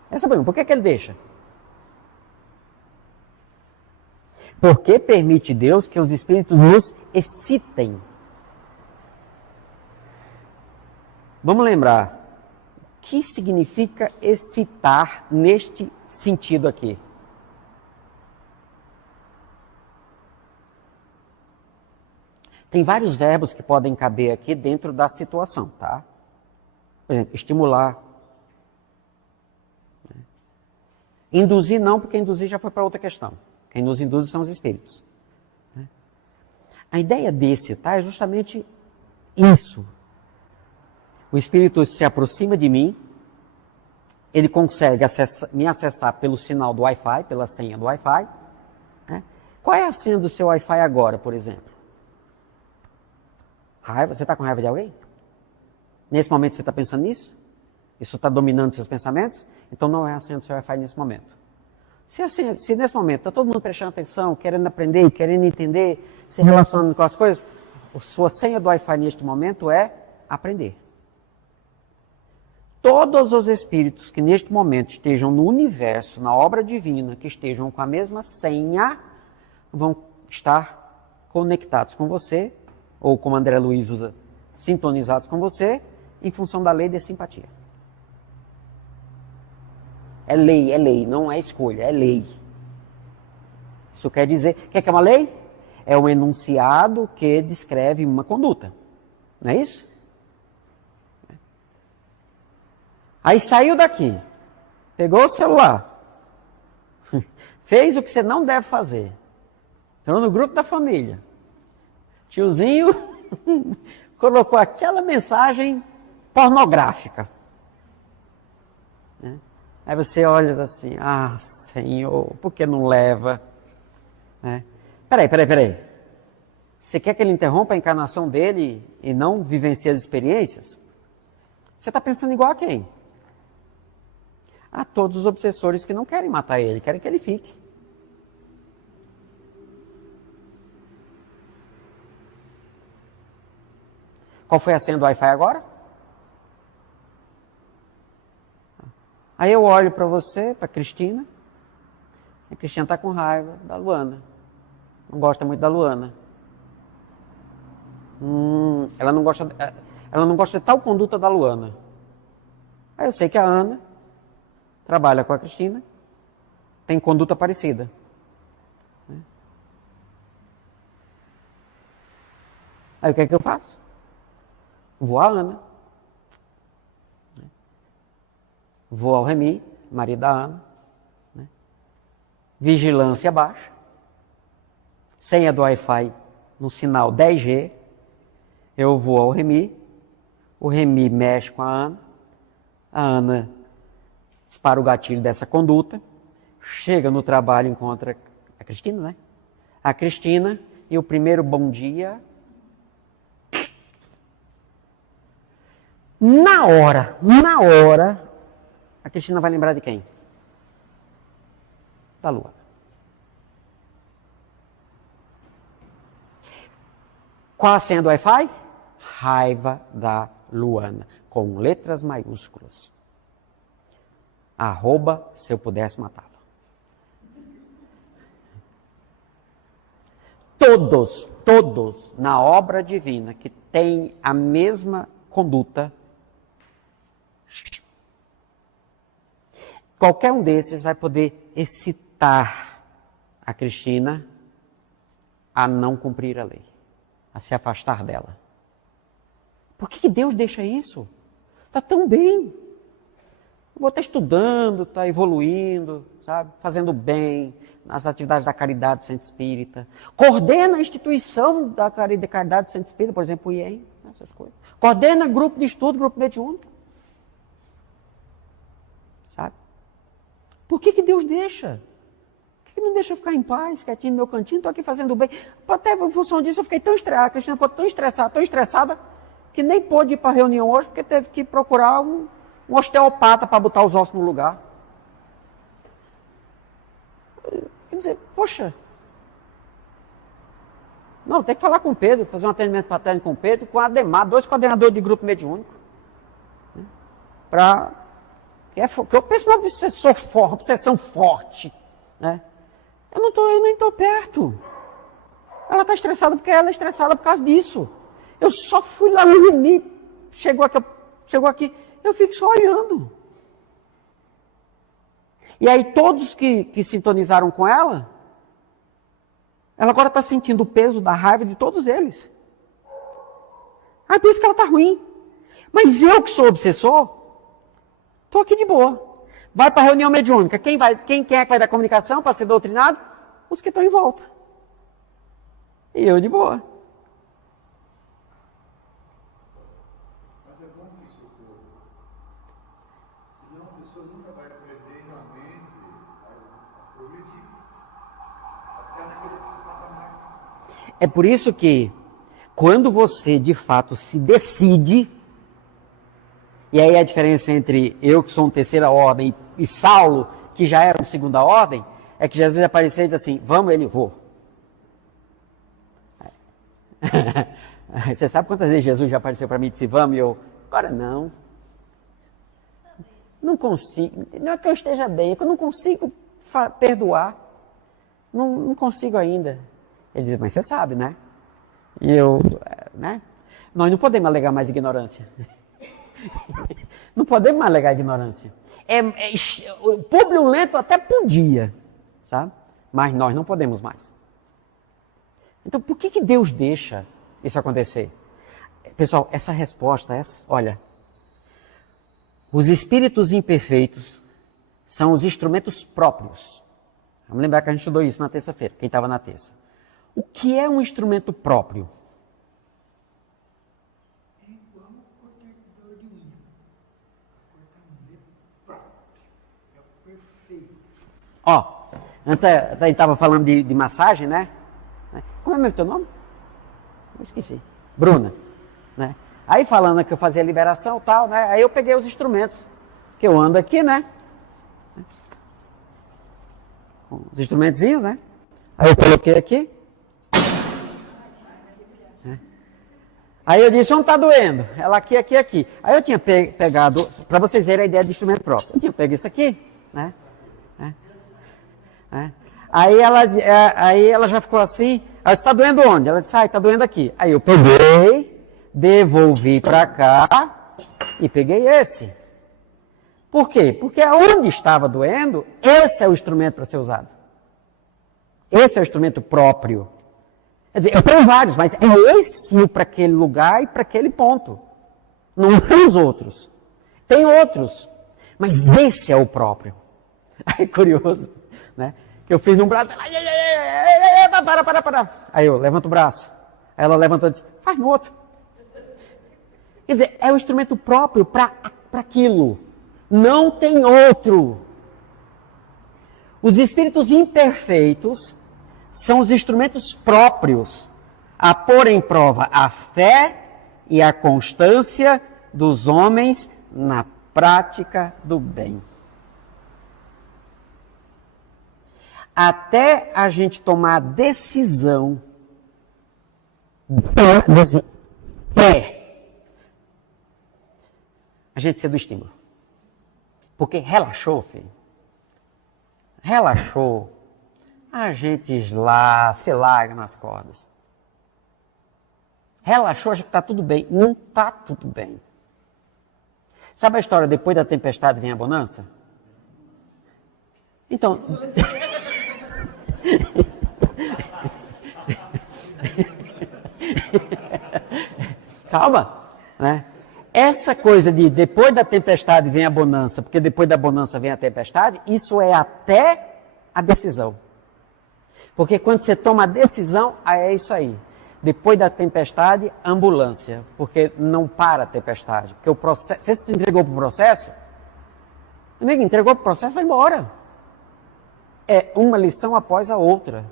Essa pergunta, por que ele deixa? Porque permite Deus que os espíritos nos excitem. Vamos lembrar, o que significa excitar neste sentido aqui? Tem vários verbos que podem caber aqui dentro da situação, tá? Por exemplo, estimular. Induzir não, porque induzir já foi para outra questão. Quem nos induz são os espíritos. A ideia de excitar é justamente isso. O espírito se aproxima de mim, ele consegue me acessar pelo sinal do Wi-Fi, pela senha do Wi-Fi. Né? Qual é a senha do seu Wi-Fi agora, por exemplo? Raiva? Você está com raiva de alguém? Nesse momento você está pensando nisso? Isso está dominando seus pensamentos? Então não é a senha do seu Wi-Fi nesse momento. Se nesse momento está todo mundo prestando atenção, querendo aprender, querendo entender, se relacionando com as coisas, a sua senha do Wi-Fi neste momento é aprender. Todos os espíritos que neste momento estejam no universo, na obra divina, que estejam com a mesma senha, vão estar conectados com você, ou como André Luiz usa, sintonizados com você, em função da lei de simpatia. É lei, não é escolha, é lei. Isso quer dizer, o que é uma lei? É um enunciado que descreve uma conduta, não é isso? Aí saiu daqui, pegou o celular, Fez o que você não deve fazer. Entrou no grupo da família. Tiozinho colocou aquela mensagem pornográfica. Né? Aí você olha assim, ah, Senhor, por que não leva? Né? Peraí. Você quer que ele interrompa a encarnação dele e não vivencie as experiências? Você está pensando igual a quem? A todos os obsessores que não querem matar ele, querem que ele fique. Qual foi a senha do Wi-Fi agora? Aí eu olho para você, para a Cristina. A Cristina está com raiva da Luana. Não gosta muito da Luana. Ela não gosta de tal conduta da Luana. Aí eu sei que a Ana trabalha com a Cristina, tem conduta parecida. Aí o que é que eu faço? Vou à Ana. Vou ao Remy, marido da Ana. Vigilância baixa. Senha do Wi-Fi no sinal 10G. Eu vou ao Remy. O Remy mexe com a Ana. A Ana dispara o gatilho dessa conduta. Chega no trabalho, encontra a Cristina, né? A Cristina e o primeiro bom dia. Na hora, a Cristina vai lembrar de quem? Da Luana. Qual a senha do Wi-Fi? Raiva da Luana, com letras maiúsculas. @ se eu pudesse matava. Todos na obra divina que têm a mesma conduta, qualquer um desses vai poder excitar a Cristina a não cumprir a lei, a se afastar dela. Por que Deus deixa isso? Está tão bem. Eu vou estar estudando, está evoluindo, sabe? Fazendo bem nas atividades da caridade do Centro Espírita. Coordena a instituição da caridade do Centro Espírita, por exemplo, o IEM, essas coisas. Coordena grupo de estudo, grupo mediúnico. Sabe? Por que Deus deixa? Por que não deixa eu ficar em paz, quietinho no meu cantinho? Estou aqui fazendo bem. Até em função disso eu fiquei tão estressada. A Cristina ficou tão estressada, que nem pôde ir para a reunião hoje, porque teve que procurar um osteopata para botar os ossos no lugar. Quer dizer, poxa. Não, tem que falar com o Pedro, fazer um atendimento paterno com o Pedro, com a Ademar, 2 coordenadores de grupo mediúnico. Né? Porque eu penso numa obsessão forte. Né? Eu nem estou perto. Ela está estressada porque ela é estressada por causa disso. Eu só fui lá no limite, chegou aqui, eu fico só olhando. E aí todos que sintonizaram com ela agora está sentindo o peso da raiva de todos eles. Ah, por isso que ela está ruim. Mas eu que sou obsessor, estou aqui de boa. Vai para a reunião mediúnica. Quem é que vai dar comunicação para ser doutrinado? Os que estão em volta. E eu de boa. Mas é bom que isso ocorra. Senão a pessoa nunca vai aprender realmente a progredir. Vai ficar naquele patamar. É por isso que, quando você de fato se decide, e aí a diferença entre eu que sou uma terceira ordem e Saulo, que já era uma segunda ordem, é que Jesus apareceu e disse assim, vamos, ele, vou. Você sabe quantas vezes Jesus já apareceu para mim e disse, vamos, e eu, agora não. Não consigo, não é que eu esteja bem, é que eu não consigo perdoar. Não consigo ainda. Ele diz, mas você sabe, né? E eu, né? Nós não podemos alegar mais ignorância. Não podemos mais alegar ignorância. O Públio Lento até podia, sabe? Mas nós não podemos mais. Então, por que Deus deixa isso acontecer? Pessoal, essa resposta é, olha, os espíritos imperfeitos são os instrumentos próprios Vamos lembrar que a gente estudou isso na terça-feira, quem estava na terça. O que é um instrumento próprio? É igual o cortador de unha. O cortador é próprio. É o perfeito. Ó, antes a gente estava falando de massagem, né? Como é mesmo teu nome? Eu esqueci. Bruna. Né? Aí falando que eu fazia liberação e tal, né? Aí eu peguei os instrumentos que eu ando aqui, né? Os instrumentozinhos, né? Aí eu coloquei aqui. Né? Aí eu disse, onde está doendo? Ela aqui, aqui, aqui. Aí eu tinha pegado, para vocês verem a ideia de instrumento próprio. Eu tinha pego isso aqui, né? Aí ela já ficou assim, ela disse, está doendo onde? Ela disse, está doendo aqui. Aí eu peguei, devolvi para cá e peguei esse. Por quê? Porque aonde estava doendo, esse é o instrumento para ser usado. Esse é o instrumento próprio. Quer dizer, eu tenho vários, mas é esse para aquele lugar e para aquele ponto. Não tem os outros. Tem outros, mas esse é o próprio. Aí, curioso, né? Que eu fiz num braço, ela, para. Aí eu levanto o braço. Aí ela levantou e disse, faz no outro. Quer dizer, é o instrumento próprio para aquilo. Não tem outro. Os espíritos imperfeitos são os instrumentos próprios a pôr em prova a fé e a constância dos homens na prática do bem. Até a gente tomar a decisão a gente precisa do estímulo. Porque relaxou, filho. Relaxou. A gente se larga nas cordas. Relaxou, acha que está tudo bem. Não está tudo bem. Sabe a história, depois da tempestade vem a bonança? Então... Calma, né? Essa coisa de depois da tempestade vem a bonança, porque depois da bonança vem a tempestade, isso é até a decisão. Porque quando você toma a decisão, aí é isso aí. Depois da tempestade, ambulância, porque não para a tempestade. Porque o processo, você se entregou para o processo, amigo, entregou para o processo, vai embora. É uma lição após a outra.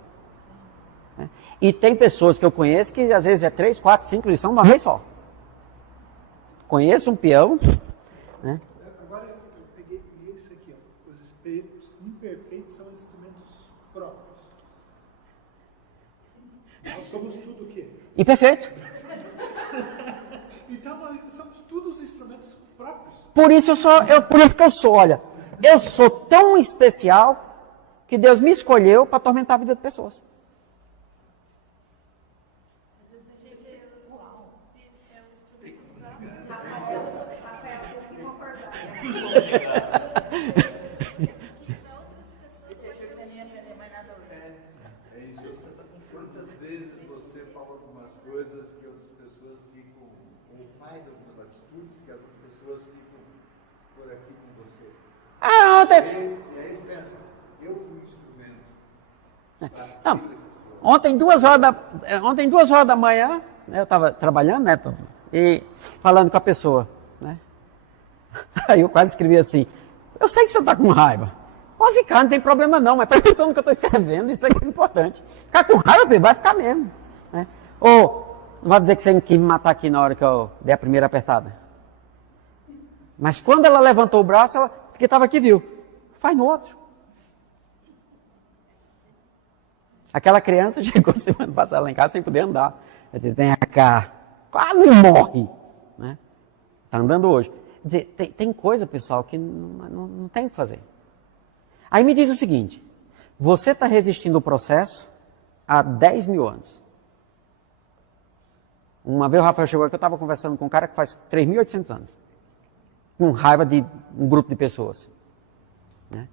E tem pessoas que eu conheço que às vezes é 3, 4, 5 lições de uma vez só. Conheço um peão. Né? Agora eu peguei isso aqui, ó. Os espíritos imperfeitos são instrumentos próprios. Nós somos tudo o quê? Imperfeito. Então nós somos todos os instrumentos próprios. Por isso que eu sou, olha, eu sou tão especial que Deus me escolheu para atormentar a vida de pessoas. Quantas vezes você fala algumas coisas que outras pessoas ficam, ou faz algumas atitudes que as outras pessoas ficam por aqui com você? Ontem... E aí você pensa, eu fui instrumento. Não, ontem 2 horas da manhã, né, eu estava trabalhando, né, e falando com a pessoa, né? Aí eu quase escrevi assim, eu sei que você está com raiva, pode ficar, não tem problema não, mas presta atenção no que eu estou escrevendo, isso aqui é importante. Ficar com raiva, vai ficar mesmo. Né? Ou, não vai dizer que você quis me matar aqui na hora que eu dei a primeira apertada. Mas quando ela levantou o braço, porque estava aqui, viu, faz no outro. Aquela criança chegou semana passada lá em casa sem poder andar. Eu disse, vem cá, quase morre. Né? Está andando hoje. Quer dizer, tem coisa, pessoal, que não tem o que fazer. Aí me diz o seguinte, você está resistindo ao processo há 10 mil anos. Uma vez o Rafael chegou aqui, eu estava conversando com um cara que faz 3.800 anos. Com raiva de um grupo de pessoas. Né?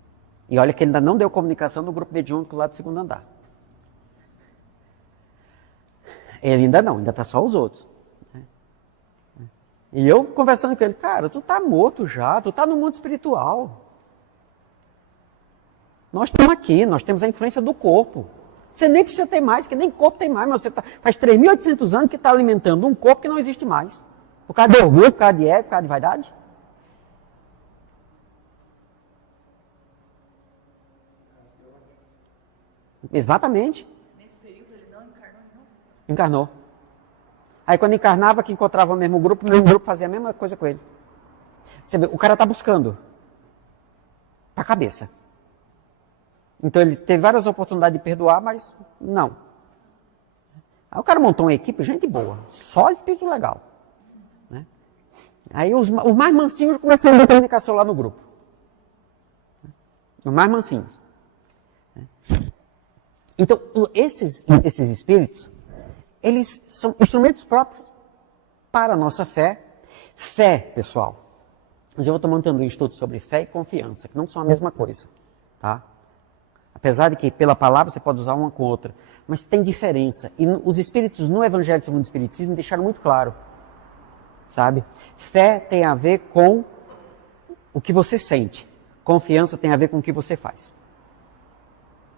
E olha que ele ainda não deu comunicação no grupo mediúnico lá do segundo andar. Ele ainda não, ainda está só os outros. E eu conversando com ele, cara, tu tá morto já, tu tá no mundo espiritual. Nós estamos aqui, nós temos a influência do corpo. Você nem precisa ter mais, que nem corpo tem mais, mas você faz 3.800 anos que está alimentando um corpo que não existe mais. Por causa de orgulho, por causa de ego, por causa de vaidade. Exatamente. Nesse período ele não encarnou, não? Encarnou. Aí quando encarnava, que encontrava o mesmo grupo fazia a mesma coisa com ele. Você vê, o cara está buscando para a cabeça. Então ele teve várias oportunidades de perdoar, mas não. Aí o cara montou uma equipe, gente boa, só espírito legal. Né? Aí os mais mansinhos começaram a dar comunicação lá no grupo. Os mais mansinhos. Então, esses espíritos, eles são instrumentos próprios para a nossa fé. Fé, pessoal. Mas eu vou estar montando um estudo sobre fé e confiança, que não são a mesma coisa. Tá? Apesar de que pela palavra você pode usar uma com outra. Mas tem diferença. E os espíritos no Evangelho segundo o Espiritismo deixaram muito claro. Sabe? Fé tem a ver com o que você sente. Confiança tem a ver com o que você faz.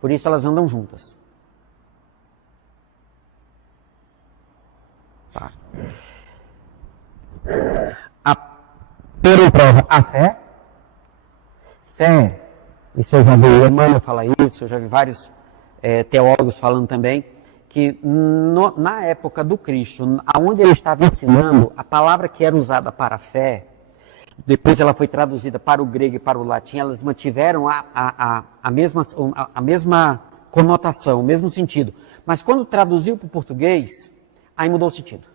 Por isso elas andam juntas. Tá. Por prova, a fé. Fé, isso eu já vi Emmanuel falar isso, eu já vi vários teólogos falando também, que na época do Cristo, onde ele estava ensinando, a palavra que era usada para fé, depois ela foi traduzida para o grego e para o latim, elas mantiveram a mesma conotação, o mesmo sentido. Mas quando traduziu para o português, aí mudou o sentido.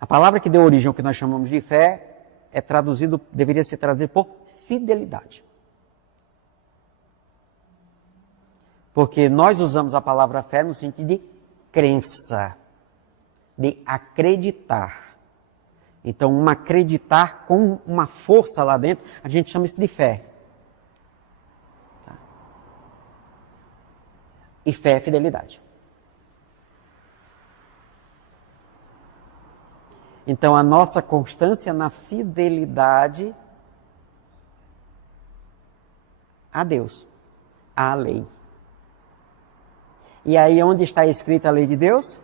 A palavra que deu origem ao que nós chamamos de fé deveria ser traduzido por fidelidade. Porque nós usamos a palavra fé no sentido de crença, de acreditar. Então, acreditar com uma força lá dentro, a gente chama isso de fé. Tá? E fé é fidelidade. Então, a nossa constância na fidelidade a Deus, à lei. E aí, onde está escrita a lei de Deus?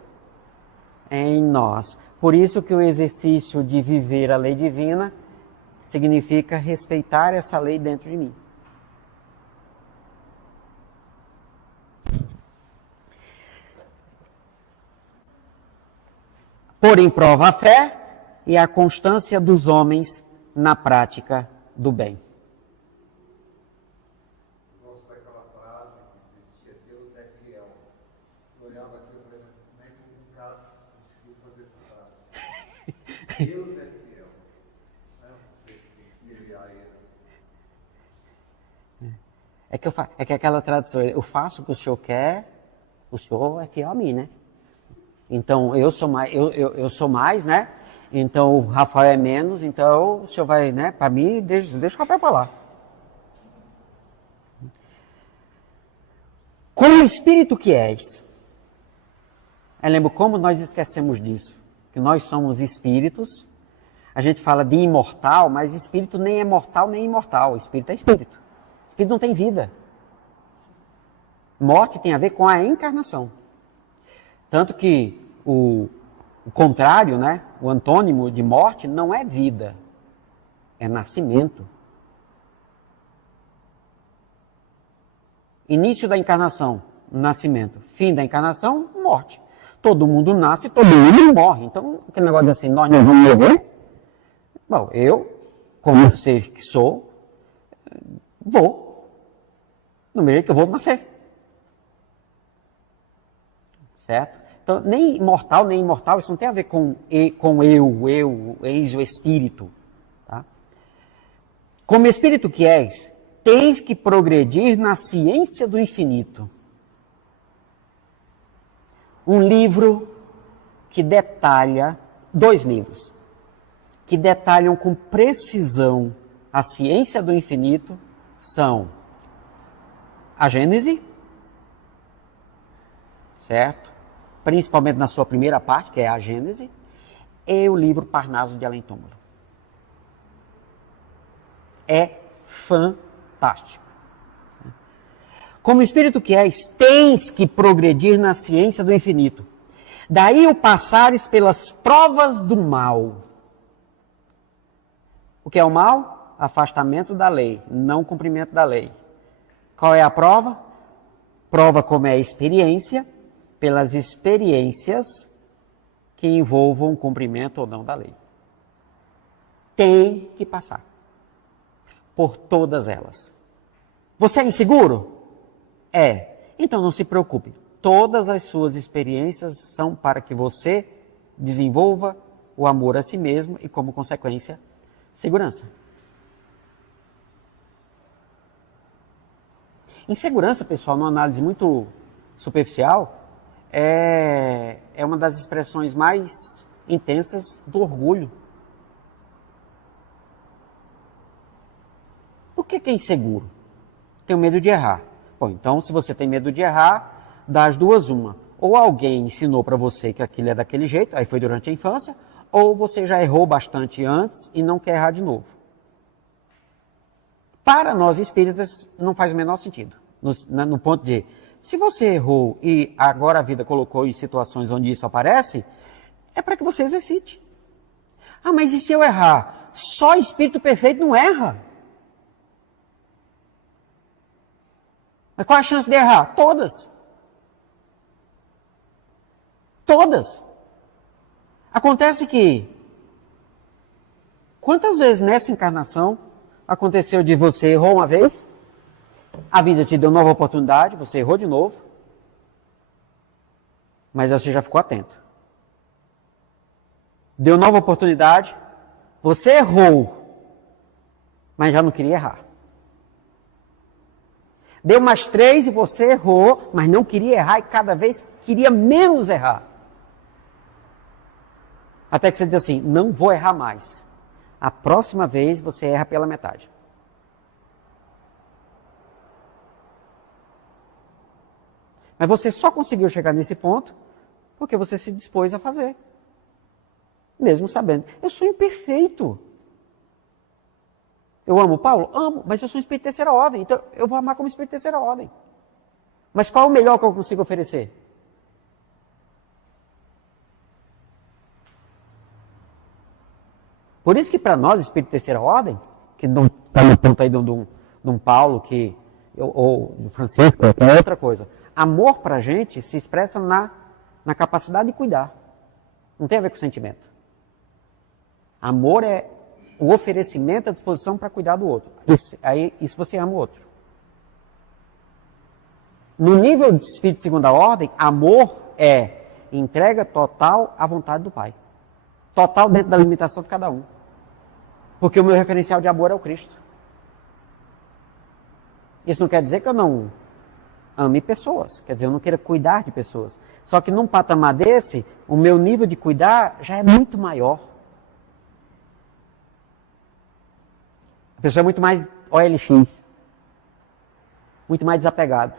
Em nós. Por isso que o exercício de viver a lei divina significa respeitar essa lei dentro de mim. Pôr em prova a fé e a constância dos homens na prática do bem. Eu gosto daquela frase que existia, Deus é fiel. Eu olhava aqui e falei, como é que um cara conseguiu fazer essa frase? Deus é fiel. Você tem que criar ele. É que aquela tradução, eu faço o que o senhor quer, o senhor é fiel a mim, né? Então, eu sou mais, né? Então, o Rafael é menos, então o senhor vai, né? Para mim, deixa o Rafael para lá. Com o espírito que és. Eu lembro como nós esquecemos disso. Que nós somos espíritos. A gente fala de imortal, mas espírito nem é mortal nem imortal. Espírito é espírito. Espírito não tem vida. Morte tem a ver com a encarnação. Tanto que o contrário, né, o antônimo de morte não é vida, é nascimento. Início da encarnação, nascimento. Fim da encarnação, morte. Todo mundo nasce, todo mundo morre. Então, aquele negócio assim, nós não vamos morrer. Bom, eu, como ser que sou, vou. No mesmo jeito que eu vou nascer. Certo? Então, nem mortal, nem imortal, isso não tem a ver com eu, eis o espírito. Tá? Como espírito que és, tens que progredir na ciência do infinito. Um livro que detalha, 2 livros, que detalham com precisão a ciência do infinito, são a Gênese, certo? Principalmente na sua primeira parte, que é a Gênese, e o livro Parnaso de Além Túmulo. É fantástico. Como espírito que és, tens que progredir na ciência do infinito. Daí o passares pelas provas do mal. O que é o mal? Afastamento da lei, não cumprimento da lei. Qual é a prova? Prova como é a experiência, pelas experiências que envolvam o cumprimento ou não da lei. Tem que passar por todas elas. Você é inseguro? É. Então não se preocupe. Todas as suas experiências são para que você desenvolva o amor a si mesmo e, como consequência, segurança. Insegurança, pessoal, numa análise muito superficial, é uma das expressões mais intensas do orgulho. Por que é inseguro? Tenho medo de errar. Bom, então, se você tem medo de errar, das duas uma. Ou alguém ensinou para você que aquilo é daquele jeito, aí foi durante a infância, ou você já errou bastante antes e não quer errar de novo. Para nós espíritas, não faz o menor sentido. No ponto de, se você errou e agora a vida colocou em situações onde isso aparece, é para que você exercite. Ah, mas e se eu errar? Só espírito perfeito não erra. Mas qual a chance de errar? Todas. Todas. Acontece que, quantas vezes nessa encarnação aconteceu de você errou uma vez, a vida te deu nova oportunidade, você errou de novo, mas você já ficou atento. Deu nova oportunidade, você errou, mas já não queria errar. Deu mais 3 e você errou, mas não queria errar e cada vez queria menos errar. Até que você diz assim, não vou errar mais. A próxima vez você erra pela metade. Mas você só conseguiu chegar nesse ponto porque você se dispôs a fazer. Mesmo sabendo, eu sou imperfeito. Eu amo Paulo? Amo, mas eu sou um espírito de terceira ordem, então eu vou amar como espírito de terceira ordem. Mas qual é o melhor que eu consigo oferecer? Por isso que para nós, espírito de terceira ordem, que não está no ponto aí de um Paulo, ou do Francisco, é outra coisa. Amor para a gente se expressa na capacidade de cuidar. Não tem a ver com sentimento. Amor é o oferecimento, a disposição para cuidar do outro. Isso você ama o outro. No nível de espírito de segunda ordem, amor é entrega total à vontade do Pai. Total dentro da limitação de cada um. Porque o meu referencial de amor é o Cristo. Isso não quer dizer que eu não ame pessoas, quer dizer, eu não queira cuidar de pessoas. Só que num patamar desse, o meu nível de cuidar já é muito maior. A pessoa é muito mais OLX, muito mais desapegado.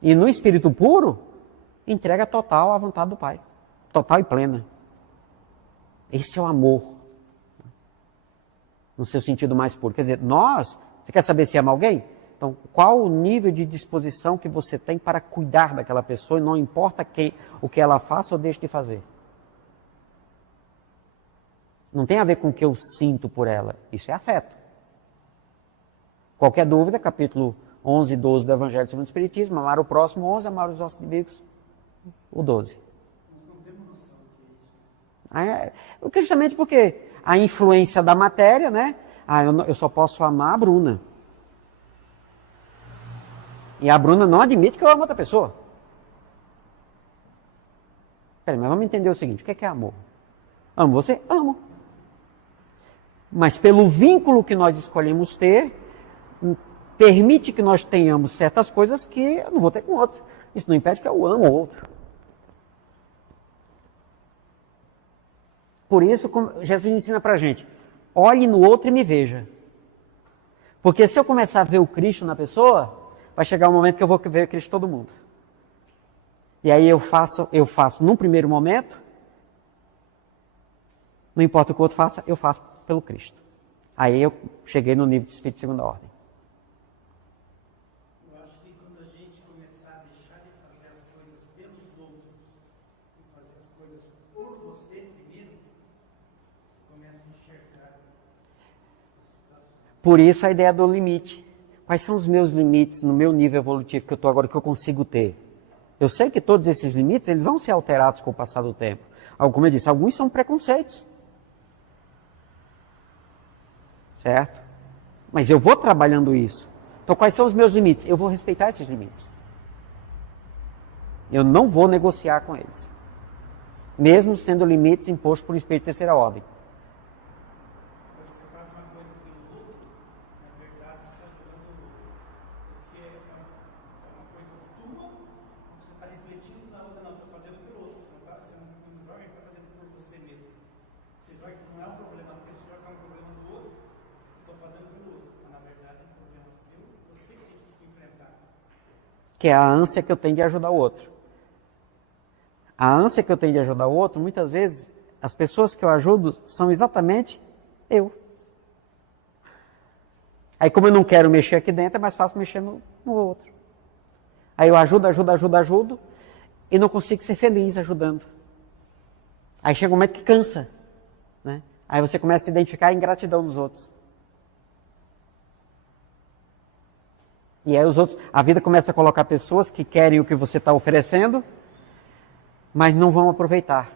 E no espírito puro, entrega total à vontade do Pai, total e plena. Esse é o amor, no seu sentido mais puro. Quer dizer, você quer saber se ama alguém? Então, qual o nível de disposição que você tem para cuidar daquela pessoa, e não importa o que ela faça ou deixe de fazer. Não tem a ver com o que eu sinto por ela. Isso é afeto. Qualquer dúvida, capítulo 11 e 12 do Evangelho segundo o Espiritismo, amar o próximo, 11, amar os nossos inimigos, o 12. Justamente porque a influência da matéria, né? Eu só posso amar a Bruna. E a Bruna não admite que eu amo outra pessoa. Peraí, mas vamos entender o seguinte, o que é amor? Amo você? Amo. Mas pelo vínculo que nós escolhemos ter, permite que nós tenhamos certas coisas que eu não vou ter com o outro. Isso não impede que eu amo o outro. Por isso, Jesus ensina pra gente, olhe no outro e me veja. Porque se eu começar a ver o Cristo na pessoa, vai chegar um momento que eu vou ver o Cristo em todo mundo. E aí eu faço num primeiro momento, não importa o que o outro faça, eu faço pelo Cristo. Aí eu cheguei no nível de espírito de segunda ordem. Por isso a ideia do limite. Quais são os meus limites no meu nível evolutivo que eu estou agora, que eu consigo ter? Eu sei que todos esses limites eles vão ser alterados com o passar do tempo. Como eu disse, alguns são preconceitos. Certo? Mas eu vou trabalhando isso. Então quais são os meus limites? Eu vou respeitar esses limites. Eu não vou negociar com eles. Mesmo sendo limites impostos por um espírito de terceira ordem. Você faz uma coisa que o outro, na verdade, está ajudando o outro. Porque é uma coisa tua, você está refletindo na outra, não, estou fazendo pelo outro. Você não joga que está fazendo por você mesmo. Você joga que não é um problema, porque você joga que é um problema do outro, estou fazendo pelo outro. Mas na verdade é um problema seu, você que tem que se enfrentar. Que é a ânsia que eu tenho de ajudar o outro. A ânsia que eu tenho de ajudar o outro, muitas vezes, as pessoas que eu ajudo são exatamente eu. Aí como eu não quero mexer aqui dentro, é mais fácil mexer no outro. Aí eu ajudo, e não consigo ser feliz ajudando. Aí chega um momento que cansa. Né? Aí você começa a identificar a ingratidão dos outros. E aí a vida começa a colocar pessoas que querem o que você está oferecendo, mas não vão aproveitar.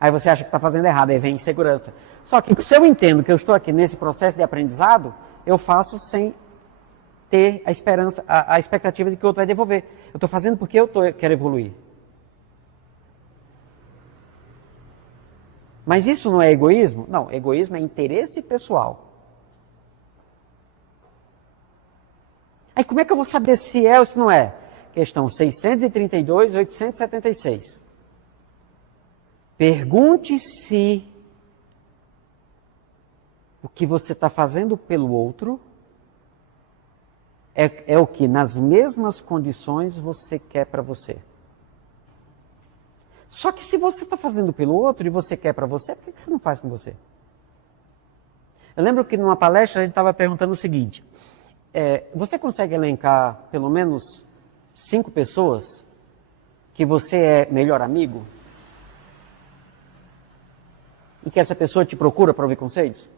Aí você acha que está fazendo errado, aí vem insegurança. Só que se eu entendo que eu estou aqui nesse processo de aprendizado, eu faço sem ter a esperança, a expectativa de que o outro vai devolver. Eu estou fazendo porque eu quero evoluir. Mas isso não é egoísmo? Não, egoísmo é interesse pessoal. Aí como é que eu vou saber se é ou se não é? Questão 632, 876. Pergunte se o que você está fazendo pelo outro é o que, nas mesmas condições, você quer para você. Só que se você está fazendo pelo outro e você quer para você, por que você não faz com você? Eu lembro que numa palestra a gente estava perguntando o seguinte, você consegue elencar pelo menos 5 pessoas que você é melhor amigo? E que essa pessoa te procura para ouvir conselhos?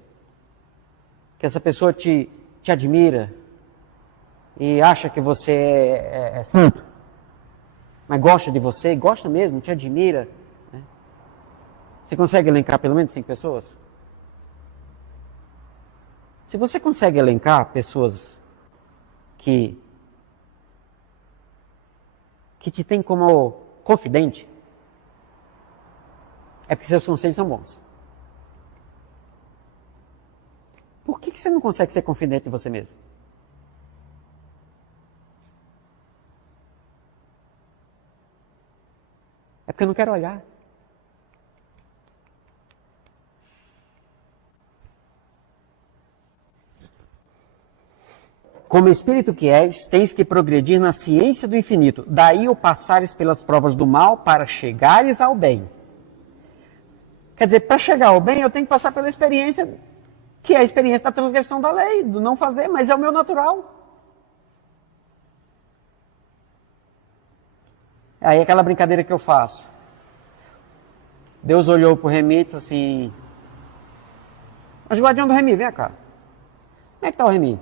Que essa pessoa te admira e acha que você é santo? Mas gosta de você, gosta mesmo, te admira? Né? Você consegue elencar pelo menos 5 pessoas? Se você consegue elencar pessoas que te tem como confidente, é porque seus conselhos são bons. Por que você não consegue ser confidente de você mesmo? É porque eu não quero olhar. Como espírito que és, tens que progredir na ciência do infinito. Daí o passares pelas provas do mal para chegares ao bem. Quer dizer, para chegar ao bem, eu tenho que passar pela experiência, que é a experiência da transgressão da lei, do não fazer, mas é o meu natural. Aí aquela brincadeira que eu faço. Deus olhou para o Remi e disse assim, mas guardião do Remi, vem cá. Como é que está o Remi?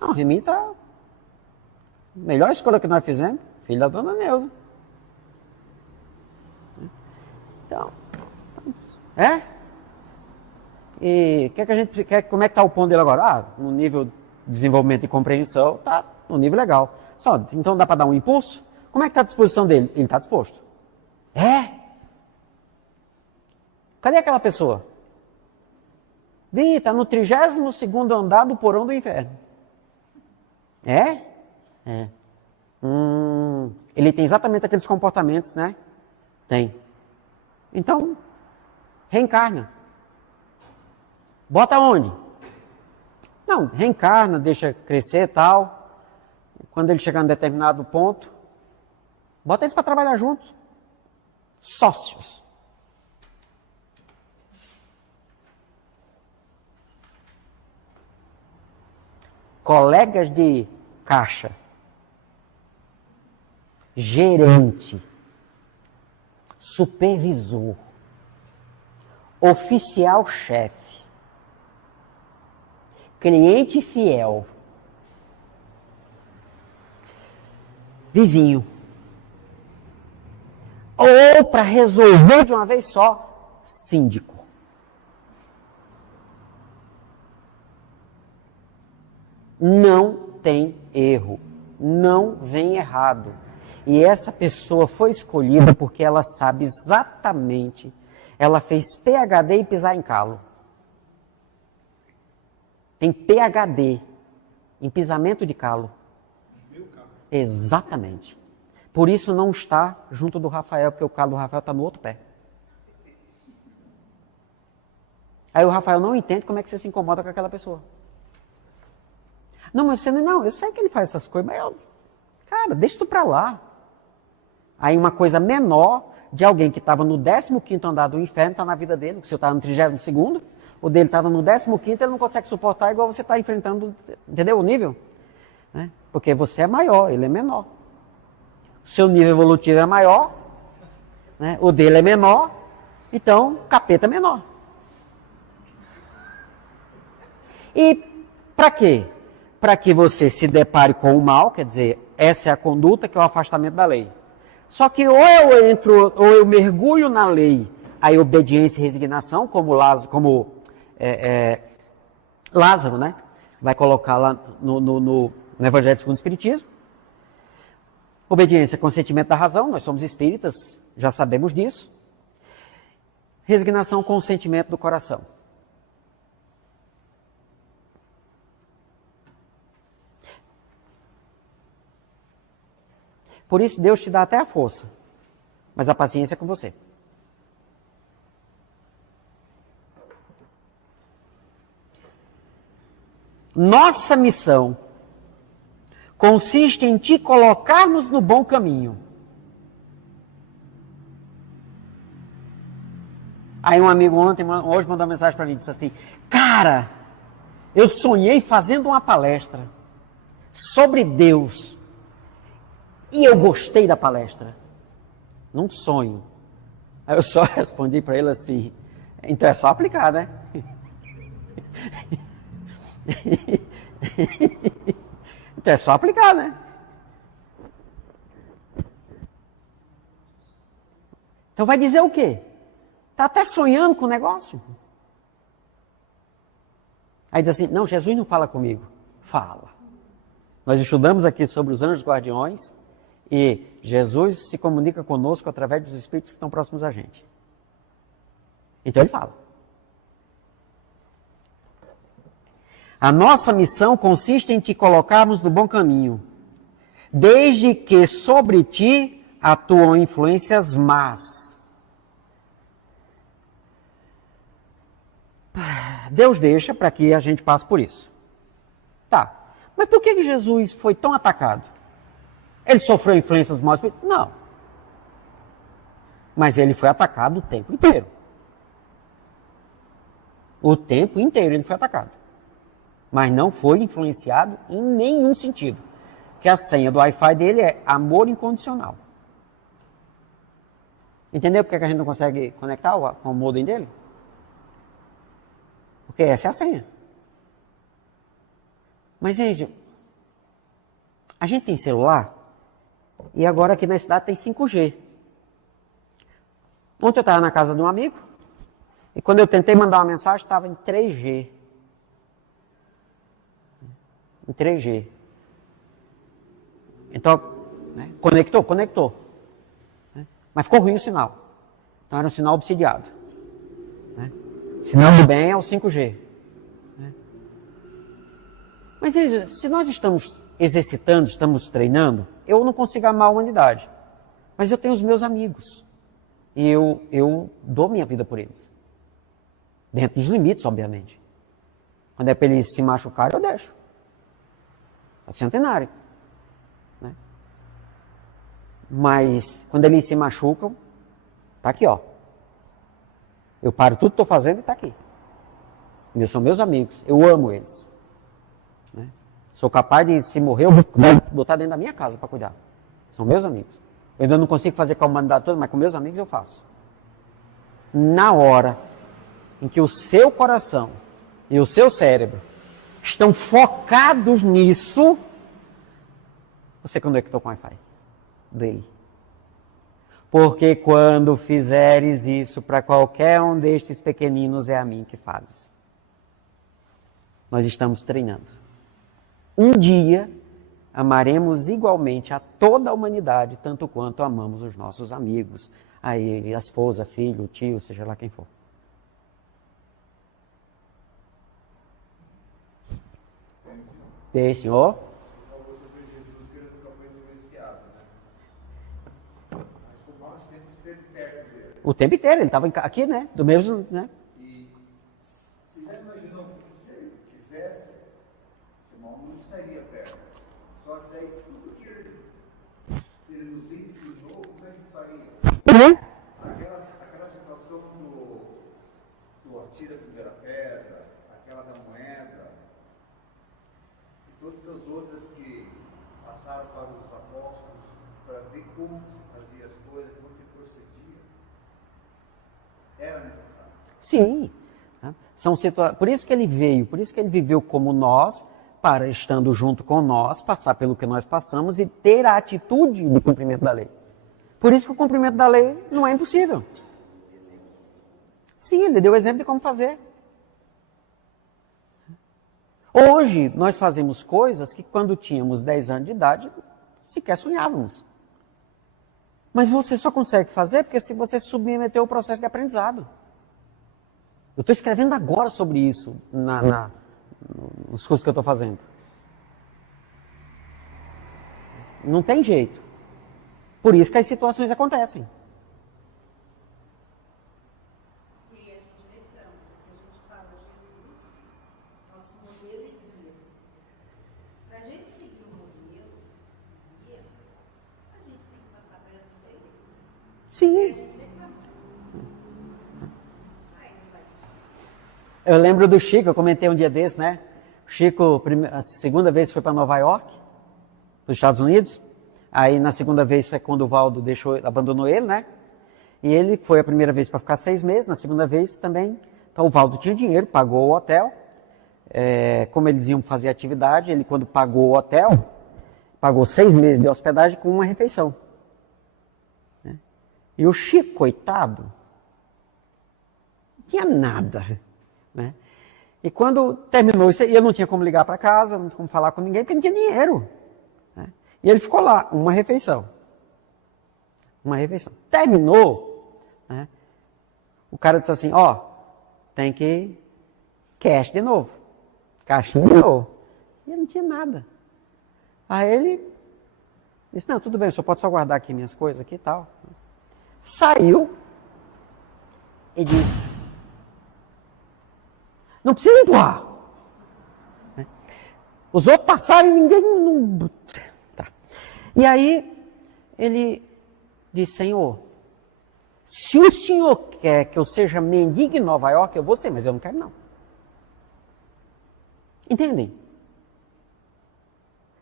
Não, o Remi está a melhor escolha que nós fizemos, filho da dona Neuza. Então, E que a gente quer, como é que está o ponto dele agora? No nível de desenvolvimento e compreensão, está no nível legal. Então dá para dar um impulso? Como é que está a disposição dele? Ele está disposto. Cadê aquela pessoa? Está no 32º andar do porão do inferno. Ele tem exatamente aqueles comportamentos, né? Tem. Então, reencarna. Bota onde? Não, reencarna, deixa crescer e tal. Quando ele chegar em determinado ponto, bota eles para trabalhar juntos. Sócios. Colegas de caixa. Gerente. Supervisor. Oficial-chefe. cliente fiel. Vizinho. Ou, para resolver de uma vez só, síndico. Não tem erro. Não vem errado. E essa pessoa foi escolhida porque ela sabe exatamente, ela fez PhD em pisar em calo. Tem PhD em pisamento de calo. Exatamente. Por isso não está junto do Rafael, porque o calo do Rafael está no outro pé. Aí o Rafael não entende como é que você se incomoda com aquela pessoa. Não, mas você não, eu sei que ele faz essas coisas, mas cara, deixa isso pra lá. Aí uma coisa menor de alguém que estava no 15º andar do inferno está na vida dele, o seu está no 32º, o dele estava no 15º, ele não consegue suportar igual você está enfrentando, entendeu o nível? Né? Porque você é maior, ele é menor. O seu nível evolutivo é maior, né? O dele é menor, então capeta é menor. E para quê? Para que você se depare com o mal, quer dizer, essa é a conduta que é o afastamento da lei. Só que ou eu entro, ou eu mergulho na lei, aí obediência e resignação, como Lázaro, né? Vai colocar lá no Evangelho segundo o Espiritismo. Obediência, consentimento da razão, nós somos espíritas, já sabemos disso. Resignação, consentimento do coração. Por isso Deus te dá até a força, mas a paciência é com você. Nossa missão consiste em te colocarmos no bom caminho. Aí um amigo hoje mandou uma mensagem para mim e disse assim: cara, eu sonhei fazendo uma palestra sobre Deus e eu gostei da palestra. Num sonho. Aí eu só respondi para ele assim: então é só aplicar, né? Então é só aplicar, né? Então vai dizer o quê? Está até sonhando com o negócio. Aí diz assim: não, Jesus não fala comigo. Fala. Nós estudamos aqui sobre os anjos guardiões e Jesus se comunica conosco através dos espíritos que estão próximos a gente. Então ele fala. A nossa missão consiste em te colocarmos no bom caminho, desde que sobre ti atuam influências más. Deus deixa para que a gente passe por isso. Tá, mas por que Jesus foi tão atacado? Ele sofreu influência dos maus espíritos? Não. Mas ele foi atacado o tempo inteiro. O tempo inteiro ele foi atacado. Mas não foi influenciado em nenhum sentido. Que a senha do Wi-Fi dele é amor incondicional. Entendeu por que a gente não consegue conectar com o modem dele? Porque essa é a senha. Mas, gente, a gente tem celular e agora aqui na cidade tem 5G. Ontem eu estava na casa de um amigo e quando eu tentei mandar uma mensagem estava em 3G. Em 3G. Então, né, conectou. Né, mas ficou ruim o sinal. Então era um sinal obsidiado. Né, sinal de bem é o 5G. Né. Mas se nós estamos exercitando, estamos treinando, eu não consigo amar a humanidade. Mas eu tenho os meus amigos. E eu dou minha vida por eles. Dentro dos limites, obviamente. Quando é para eles se machucarem, eu deixo. A centenário. Né? Mas, quando eles se machucam, tá aqui, ó. Eu paro tudo que estou fazendo e tá aqui. Eles são meus amigos. Eu amo eles. Né? Sou capaz de, se morrer, eu vou botar dentro da minha casa para cuidar. São meus amigos. Eu ainda não consigo fazer com a humanidade toda, mas com meus amigos eu faço. Na hora em que o seu coração e o seu cérebro estão focados nisso, você conectou com o Wi-Fi dele. Porque quando fizeres isso para qualquer um destes pequeninos, é a mim que fazes. Nós estamos treinando. Um dia, amaremos igualmente a toda a humanidade, tanto quanto amamos os nossos amigos, aí a esposa, filho, tio, seja lá quem for. E aí, senhor? O tempo inteiro, ele estava aqui, né? Do mesmo, né? E se já imaginou que se ele quisesse, o irmão não estaria perto. Só que daí tudo que ele nos ensinou, como é que faria? Aquela situação do atira a primeira pedra, aquela da moeda, e todas as outras que passaram para os apóstolos para ver como se fazia as coisas, como se procedia. Era necessário. Sim. Por isso que ele veio, por isso que ele viveu como nós, para, estando junto com nós, passar pelo que nós passamos e ter a atitude do cumprimento da lei. Por isso que o cumprimento da lei não é impossível. Sim, ele deu o exemplo de como fazer. Hoje, nós fazemos coisas que quando tínhamos 10 anos de idade, sequer sonhávamos. Mas você só consegue fazer porque se você submeter o processo de aprendizado. Eu estou escrevendo agora sobre isso nos cursos que eu estou fazendo. Não tem jeito. Por isso que as situações acontecem. E a gente reclama, a gente fala Jesus, nosso modelo e guia. Para a gente seguir o modelo e guia, a gente tem que passar por essa experiência. Sim. Eu lembro do Chico, eu comentei um dia desse, né? O Chico, a segunda vez foi para Nova York, nos Estados Unidos. Aí na segunda vez foi quando o Valdo abandonou ele, né? E ele foi a primeira vez para ficar 6 meses, na segunda vez também. Então o Valdo tinha dinheiro, pagou o hotel. Como eles iam fazer atividade, ele quando pagou o hotel, pagou 6 meses de hospedagem com uma refeição. Né? E o Chico, coitado, não tinha nada. Né? E quando terminou isso, ele não tinha como ligar para casa, não tinha como falar com ninguém, porque não tinha dinheiro. Né? E ele ficou lá, uma refeição. Uma refeição. Terminou, né? O cara disse assim, tem que cash de novo. Caixinha de novo. E ele não tinha nada. Aí ele disse, não, tudo bem, o senhor pode só guardar aqui minhas coisas aqui e tal. Saiu e disse, não precisa empurrar. Os outros passaram e ninguém... Não... Tá. E aí, ele disse, Senhor, se o Senhor quer que eu seja mendigo em Nova York, eu vou ser, mas eu não quero não. Entendem?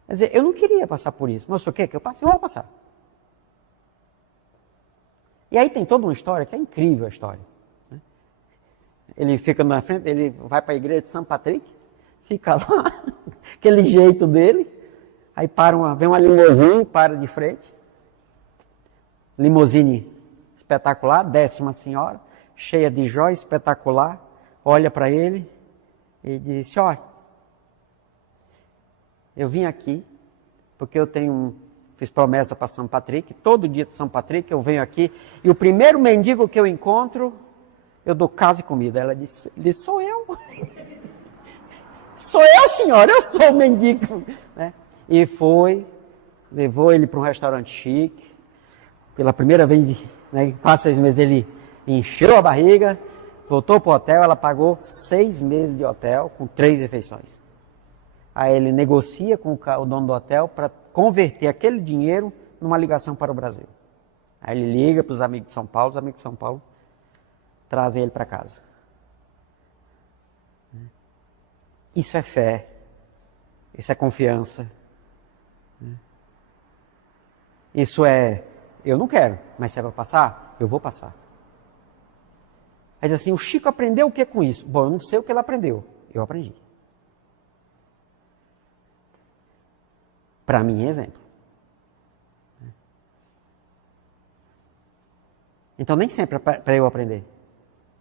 Quer dizer, eu não queria passar por isso, mas o senhor quer que eu passe? Eu vou passar. E aí tem toda uma história, que é incrível a história. Ele fica na frente, ele vai para a igreja de São Patrick, fica lá, aquele jeito dele, aí vem uma limusine, para de frente, limusine espetacular, desce uma senhora, cheia de joias, espetacular, olha para ele e disse, olha, eu vim aqui porque eu fiz promessa para São Patrick, todo dia de São Patrick eu venho aqui, e o primeiro mendigo que eu encontro, eu dou casa e comida. Ela disse, sou eu. Sou eu, senhora, eu sou o mendigo. Né? E levou ele para um restaurante chique. Pela primeira vez, né, quase 6 meses, ele encheu a barriga, voltou para o hotel, ela pagou 6 meses de hotel com 3 refeições. Aí ele negocia com o dono do hotel para converter aquele dinheiro numa ligação para o Brasil. Aí ele liga para os amigos de São Paulo, os amigos de São Paulo trazem ele para casa. Isso é fé. Isso é confiança. Isso é, eu não quero, mas se é para passar, eu vou passar. Mas assim, o Chico aprendeu o que com isso? Bom, eu não sei o que ele aprendeu, eu aprendi. Para mim é exemplo. Então nem sempre é para eu aprender.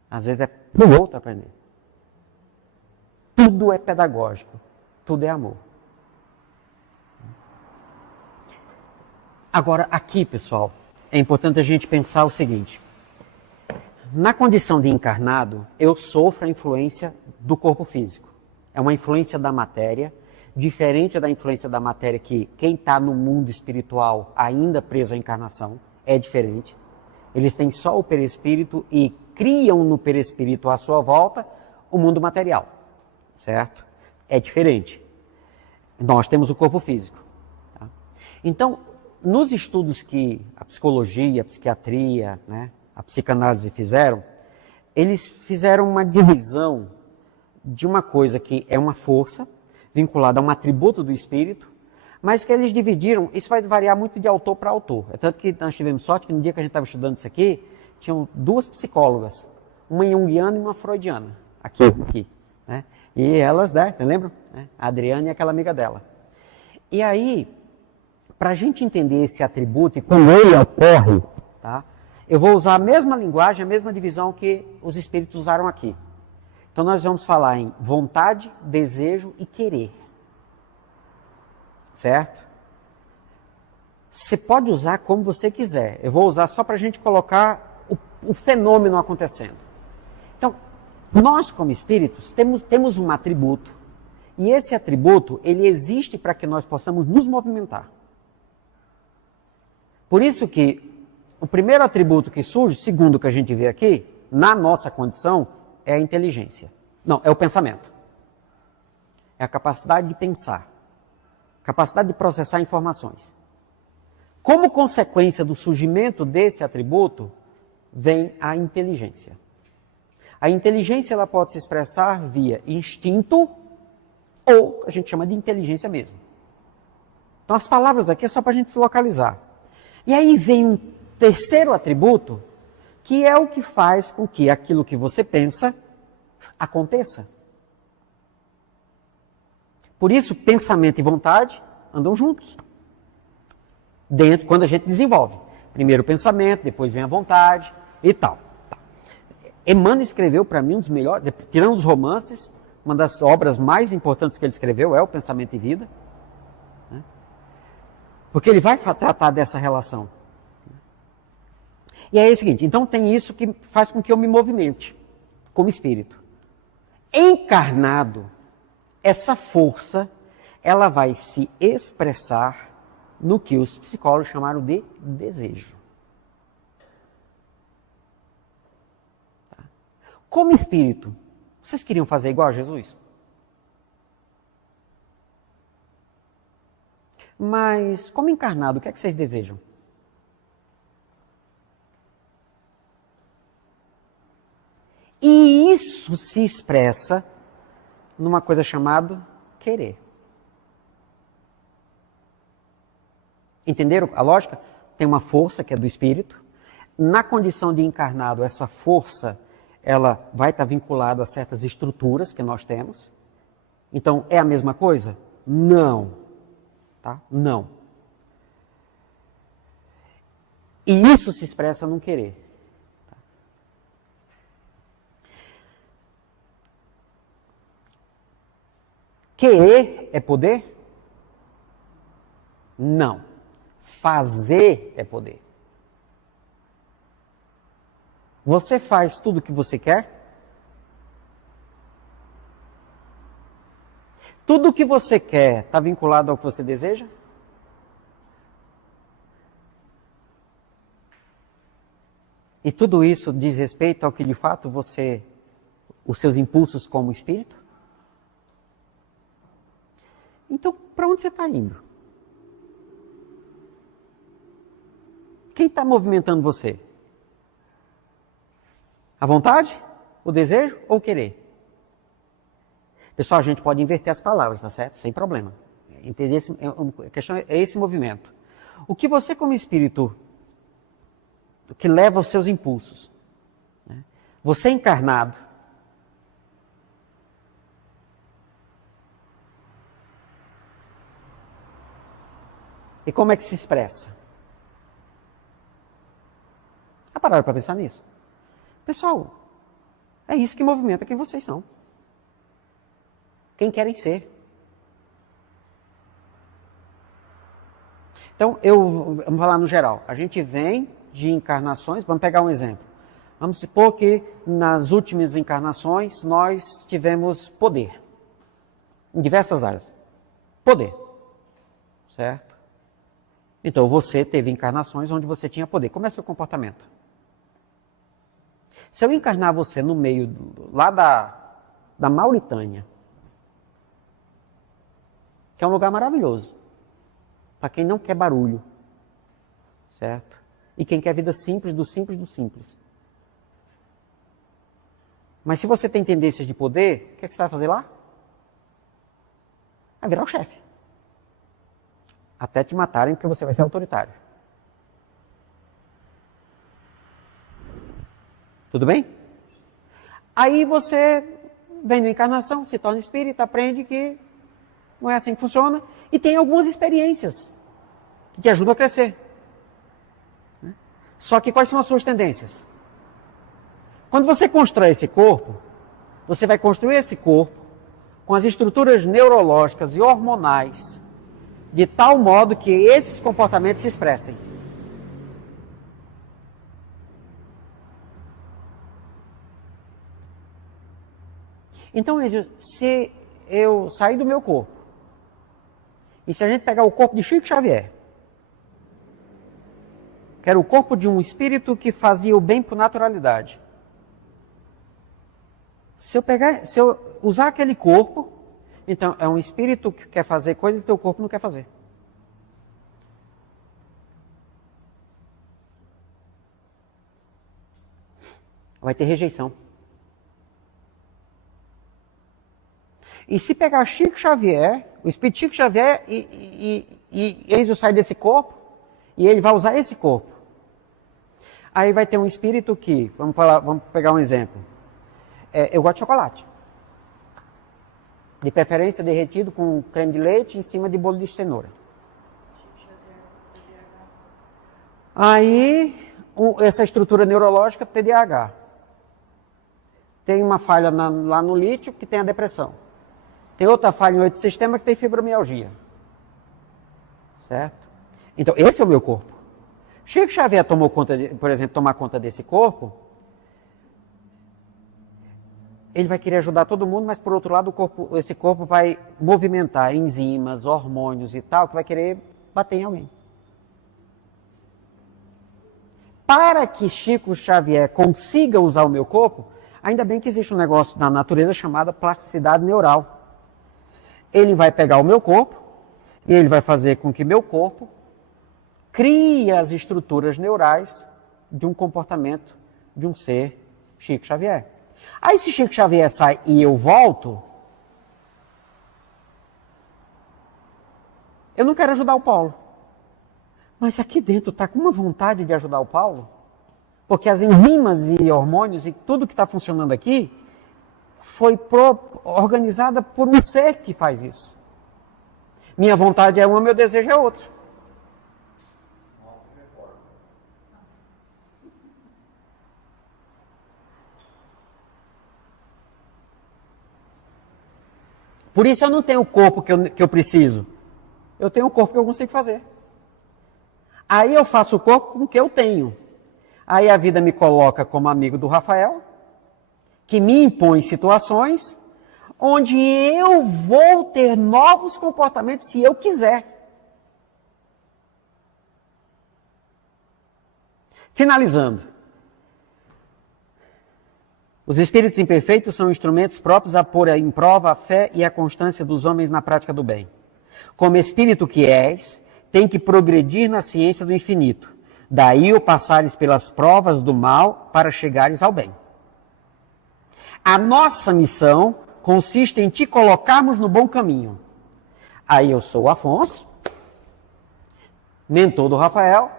Às vezes é para o outro aprender. Tudo é pedagógico. Tudo é amor. Agora, aqui, pessoal, é importante a gente pensar o seguinte. Na condição de encarnado, eu sofro a influência do corpo físico. É uma influência da matéria, diferente da influência da matéria que quem está no mundo espiritual ainda preso à encarnação, é diferente. Eles têm só o perispírito e criam no perispírito à sua volta o mundo material, certo? É diferente. Nós temos o corpo físico. Tá? Então, nos estudos que a psicologia, a psiquiatria, né, a psicanálise fizeram, eles fizeram uma divisão de uma coisa que é uma força vinculada a um atributo do espírito, mas que eles dividiram, isso vai variar muito de autor para autor. É tanto que nós tivemos sorte que no dia que a gente estava estudando isso aqui, tinham duas psicólogas, uma junguiana e uma freudiana, aqui, né? E elas, né, você lembra? A Adriana e aquela amiga dela. E aí, para a gente entender esse atributo e como ele ocorre, tá? Eu vou usar a mesma linguagem, a mesma divisão que os espíritos usaram aqui. Então nós vamos falar em vontade, desejo e querer. Certo? Você pode usar como você quiser. Eu vou usar só para a gente colocar o fenômeno acontecendo. Então, nós como espíritos temos um atributo. E esse atributo, ele existe para que nós possamos nos movimentar. Por isso que o primeiro atributo que surge, segundo o que a gente vê aqui, na nossa condição, é a inteligência. Não, é o pensamento. É a capacidade de pensar. Capacidade de processar informações. Como consequência do surgimento desse atributo, vem a inteligência. A inteligência ela pode se expressar via instinto ou a gente chama de inteligência mesmo. Então as palavras aqui é só para a gente se localizar. E aí vem um terceiro atributo, que é o que faz com que aquilo que você pensa aconteça. Por isso, pensamento e vontade andam juntos. Dentro, quando a gente desenvolve. Primeiro o pensamento, depois vem a vontade e tal. Emmanuel escreveu para mim um dos melhores, tirando os romances, uma das obras mais importantes que ele escreveu é o Pensamento e Vida. Né? Porque ele vai tratar dessa relação. E aí é o seguinte, então tem isso que faz com que eu me movimente como espírito. Encarnado, essa força, ela vai se expressar no que os psicólogos chamaram de desejo. Tá? Como espírito, vocês queriam fazer igual a Jesus? Mas, como encarnado, o que é que vocês desejam? E isso se expressa numa coisa chamada querer. Entenderam a lógica? Tem uma força que é do espírito. Na condição de encarnado, essa força ela vai estar vinculada a certas estruturas que nós temos. Então, é a mesma coisa? Não. Tá? Não. E isso se expressa num querer. Tá? Querer é poder? Não. Fazer é poder. Você faz tudo o que você quer? Tudo o que você quer está vinculado ao que você deseja? E tudo isso diz respeito ao que de fato você, os seus impulsos como espírito? Então, para onde você está indo? Quem está movimentando você? A vontade, o desejo ou o querer? Pessoal, a gente pode inverter as palavras, tá certo? Sem problema. Entender a questão é esse movimento. O que você como espírito, o que leva aos seus impulsos? Né? Você encarnado, E como é que se expressa? Já pararam para pensar nisso? Pessoal, é isso que movimenta quem vocês são. Quem querem ser. Então, vamos falar no geral. A gente vem de encarnações, vamos pegar um exemplo. Vamos supor que nas últimas encarnações nós tivemos poder. Em diversas áreas. Poder. Certo? Então, você teve encarnações onde você tinha poder. Como é seu comportamento? Se eu encarnar você no meio lá da Mauritânia, que é um lugar maravilhoso, para quem não quer barulho, certo? E quem quer vida simples, do simples do simples. Mas se você tem tendências de poder, o que é que você vai fazer lá? Vai virar o chefe. Até te matarem, porque você vai ser autoritário. Tudo bem? Aí você vem na encarnação, se torna espírita, aprende que não é assim que funciona, e tem algumas experiências que te ajudam a crescer. Só que quais são as suas tendências? Quando você constrói esse corpo, você vai construir esse corpo com as estruturas neurológicas e hormonais de tal modo que esses comportamentos se expressem. Então, se eu sair do meu corpo, e se a gente pegar o corpo de Chico Xavier, que era o corpo de um espírito que fazia o bem por naturalidade, se eu usar aquele corpo, então é um espírito que quer fazer coisas que teu corpo não quer fazer. Vai ter rejeição. E se pegar Chico Xavier, o espírito Chico Xavier, e eles saem desse corpo, e ele vai usar esse corpo. Aí vai ter um espírito que, vamos pegar um exemplo. Eu gosto de chocolate. De preferência derretido com creme de leite em cima de bolo de cenoura. Aí, essa estrutura neurológica, TDAH. Tem uma falha lá no lítio que tem a depressão. Tem outra falha em outro sistema que tem fibromialgia. Certo? Então, esse é o meu corpo. Chico Xavier tomou conta, por exemplo, tomar conta desse corpo, ele vai querer ajudar todo mundo, mas por outro lado, esse corpo vai movimentar enzimas, hormônios e tal, que vai querer bater em alguém. Para que Chico Xavier consiga usar o meu corpo, ainda bem que existe um negócio na natureza chamado plasticidade neural. Ele vai pegar o meu corpo e ele vai fazer com que meu corpo crie as estruturas neurais de um comportamento de um ser Chico Xavier. Aí se Chico Xavier sai e eu volto, eu não quero ajudar o Paulo. Mas aqui dentro está com uma vontade de ajudar o Paulo, porque as enzimas e hormônios e tudo que está funcionando aqui foi organizada por um ser que faz isso. Minha vontade é uma, meu desejo é outro. Por isso eu não tenho o corpo que eu preciso. Eu tenho o corpo que eu consigo fazer. Aí eu faço o corpo com o que eu tenho. Aí a vida me coloca como amigo do Rafael, que me impõe situações onde eu vou ter novos comportamentos se eu quiser. Finalizando. Os espíritos imperfeitos são instrumentos próprios a pôr em prova a fé e a constância dos homens na prática do bem. Como espírito que és, tem que progredir na ciência do infinito. Daí o passares pelas provas do mal para chegares ao bem. A nossa missão consiste em te colocarmos no bom caminho. Aí eu sou o Afonso, mentor do Rafael.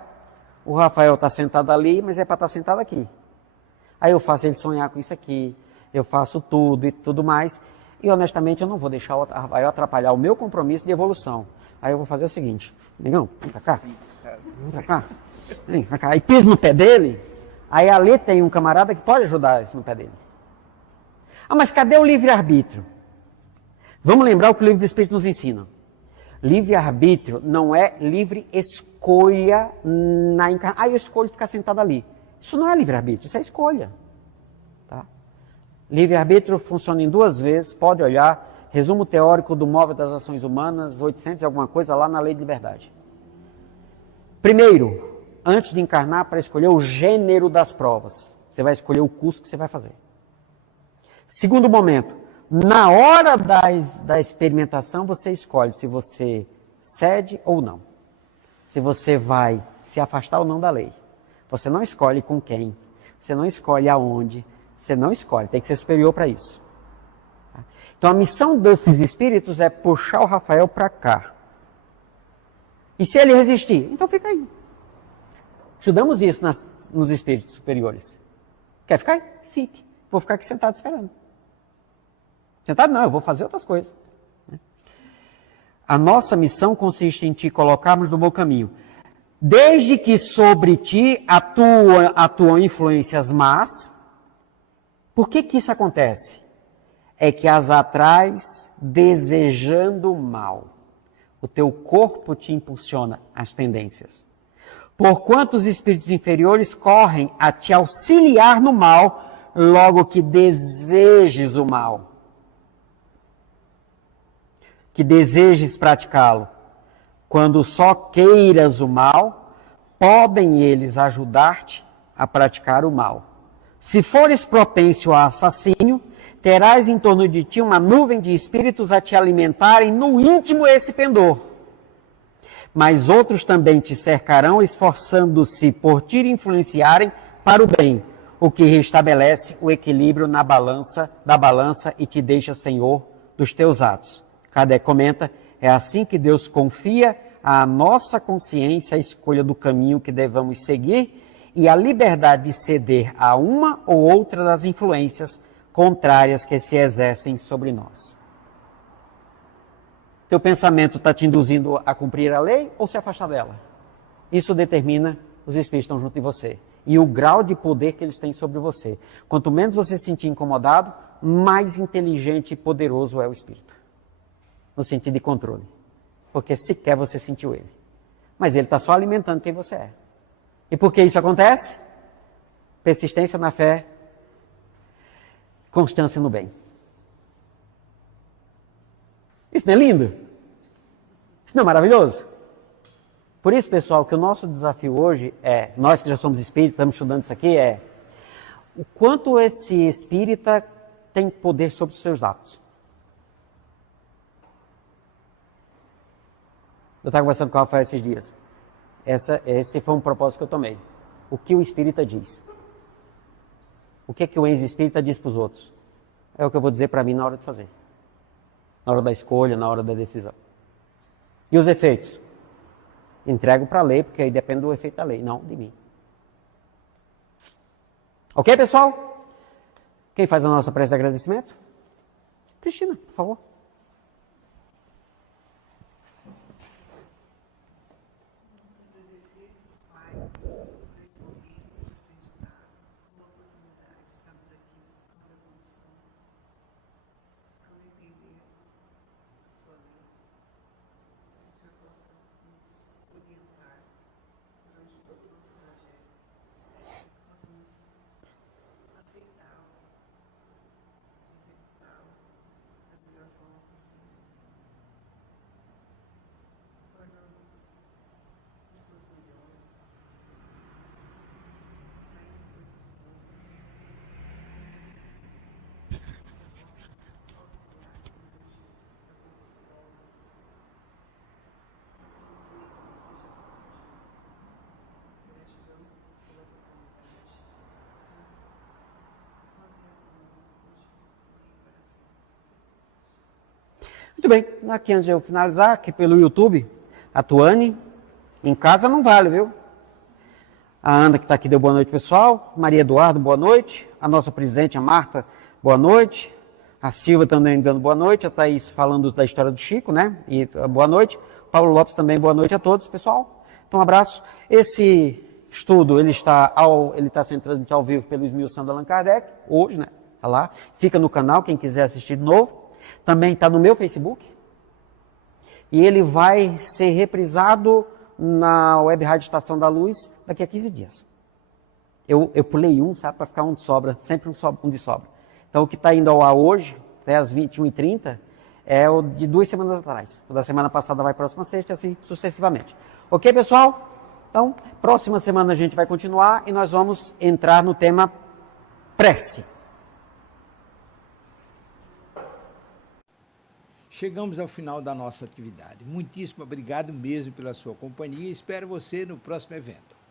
O Rafael está sentado ali, mas é para estar sentado aqui. Aí eu faço ele sonhar com isso aqui, eu faço tudo e tudo mais. E honestamente eu não vou deixar o Rafael atrapalhar o meu compromisso de evolução. Aí eu vou fazer o seguinte, negão, vem pra cá, vem pra cá, vem pra cá. Aí piso no pé dele, aí ali tem um camarada que pode ajudar isso no pé dele. Ah, mas cadê o livre-arbítrio? Vamos lembrar o que o livro dos Espíritos nos ensina. Livre-arbítrio não é livre escolha na encarnação. Ah, eu escolho ficar sentado ali. Isso não é livre-arbítrio, isso é escolha. Tá? Livre-arbítrio funciona em duas vezes, pode olhar, resumo teórico do Móvel das Ações Humanas, 800 e alguma coisa lá na Lei de Liberdade. Primeiro, antes de encarnar, para escolher o gênero das provas, você vai escolher o curso que você vai fazer. Segundo momento, na hora da experimentação, você escolhe se você cede ou não. Se você vai se afastar ou não da lei. Você não escolhe com quem, você não escolhe aonde, você não escolhe, tem que ser superior para isso. Então a missão desses espíritos é puxar o Rafael para cá. E se ele resistir, então fica aí. Estudamos isso nos espíritos superiores. Quer ficar aí? Fique. Vou ficar aqui sentado esperando. Sentado não, eu vou fazer outras coisas. A nossa missão consiste em te colocarmos no bom caminho. Desde que sobre ti atuam influências más, por que isso acontece? É que as atrais desejando o mal. O teu corpo te impulsiona as tendências. Porquanto os espíritos inferiores correm a te auxiliar no mal, logo que desejes o mal. Que desejes praticá-lo. Quando só queiras o mal, podem eles ajudar-te a praticar o mal. Se fores propício a assassínio, terás em torno de ti uma nuvem de espíritos a te alimentarem no íntimo esse pendor. Mas outros também te cercarão, esforçando-se por te influenciarem para o bem, o que restabelece o equilíbrio da balança e te deixa senhor dos teus atos. Kardec comenta, é assim que Deus confia à nossa consciência a escolha do caminho que devamos seguir e a liberdade de ceder a uma ou outra das influências contrárias que se exercem sobre nós. Teu pensamento está te induzindo a cumprir a lei ou se afastar dela? Isso determina os espíritos que estão junto de você e o grau de poder que eles têm sobre você. Quanto menos você se sentir incomodado, mais inteligente e poderoso é o espírito. No sentido de controle. Porque sequer você sentiu ele. Mas ele está só alimentando quem você é. E por que isso acontece? Persistência na fé, constância no bem. Isso não é lindo? Isso não é maravilhoso? Por isso, pessoal, que o nosso desafio hoje é, nós que já somos espíritas, estamos estudando isso aqui, é o quanto esse espírita tem poder sobre os seus atos. Eu estava conversando com o Rafael esses dias. Esse foi um propósito que eu tomei. O que o espírita diz? O que o ex-espírita diz para os outros? É o que eu vou dizer para mim na hora de fazer. Na hora da escolha, na hora da decisão. E os efeitos? Entrego para a lei, porque aí depende do efeito da lei, não de mim. Ok, pessoal? Quem faz a nossa prece de agradecimento? Cristina, por favor. Muito bem, aqui antes de eu finalizar, aqui pelo YouTube, a Tuane, em casa não vale, viu? A Ana que está aqui deu boa noite, pessoal. Maria Eduardo, boa noite. A nossa presidente, a Marta, boa noite. A Silva também dando boa noite, a Thaís falando da história do Chico, né? E boa noite. Paulo Lopes também, boa noite a todos, pessoal. Então, um abraço. Esse estudo, ele está sendo transmitido ao vivo pelo esmiuçando Allan Kardec, hoje, né? Tá lá. Fica no canal, quem quiser assistir de novo. Também está no meu Facebook. E ele vai ser reprisado na Web Rádio Estação da Luz daqui a 15 dias. Eu pulei um, sabe, para ficar um de sobra, sempre um de sobra. Então, o que está indo ao ar hoje, até às 21h30, é o de 2 semanas atrás. O da semana passada vai próxima sexta, assim sucessivamente. Ok, pessoal? Então, próxima semana a gente vai continuar e nós vamos entrar no tema prece. Chegamos ao final da nossa atividade. Muitíssimo obrigado mesmo pela sua companhia e espero você no próximo evento.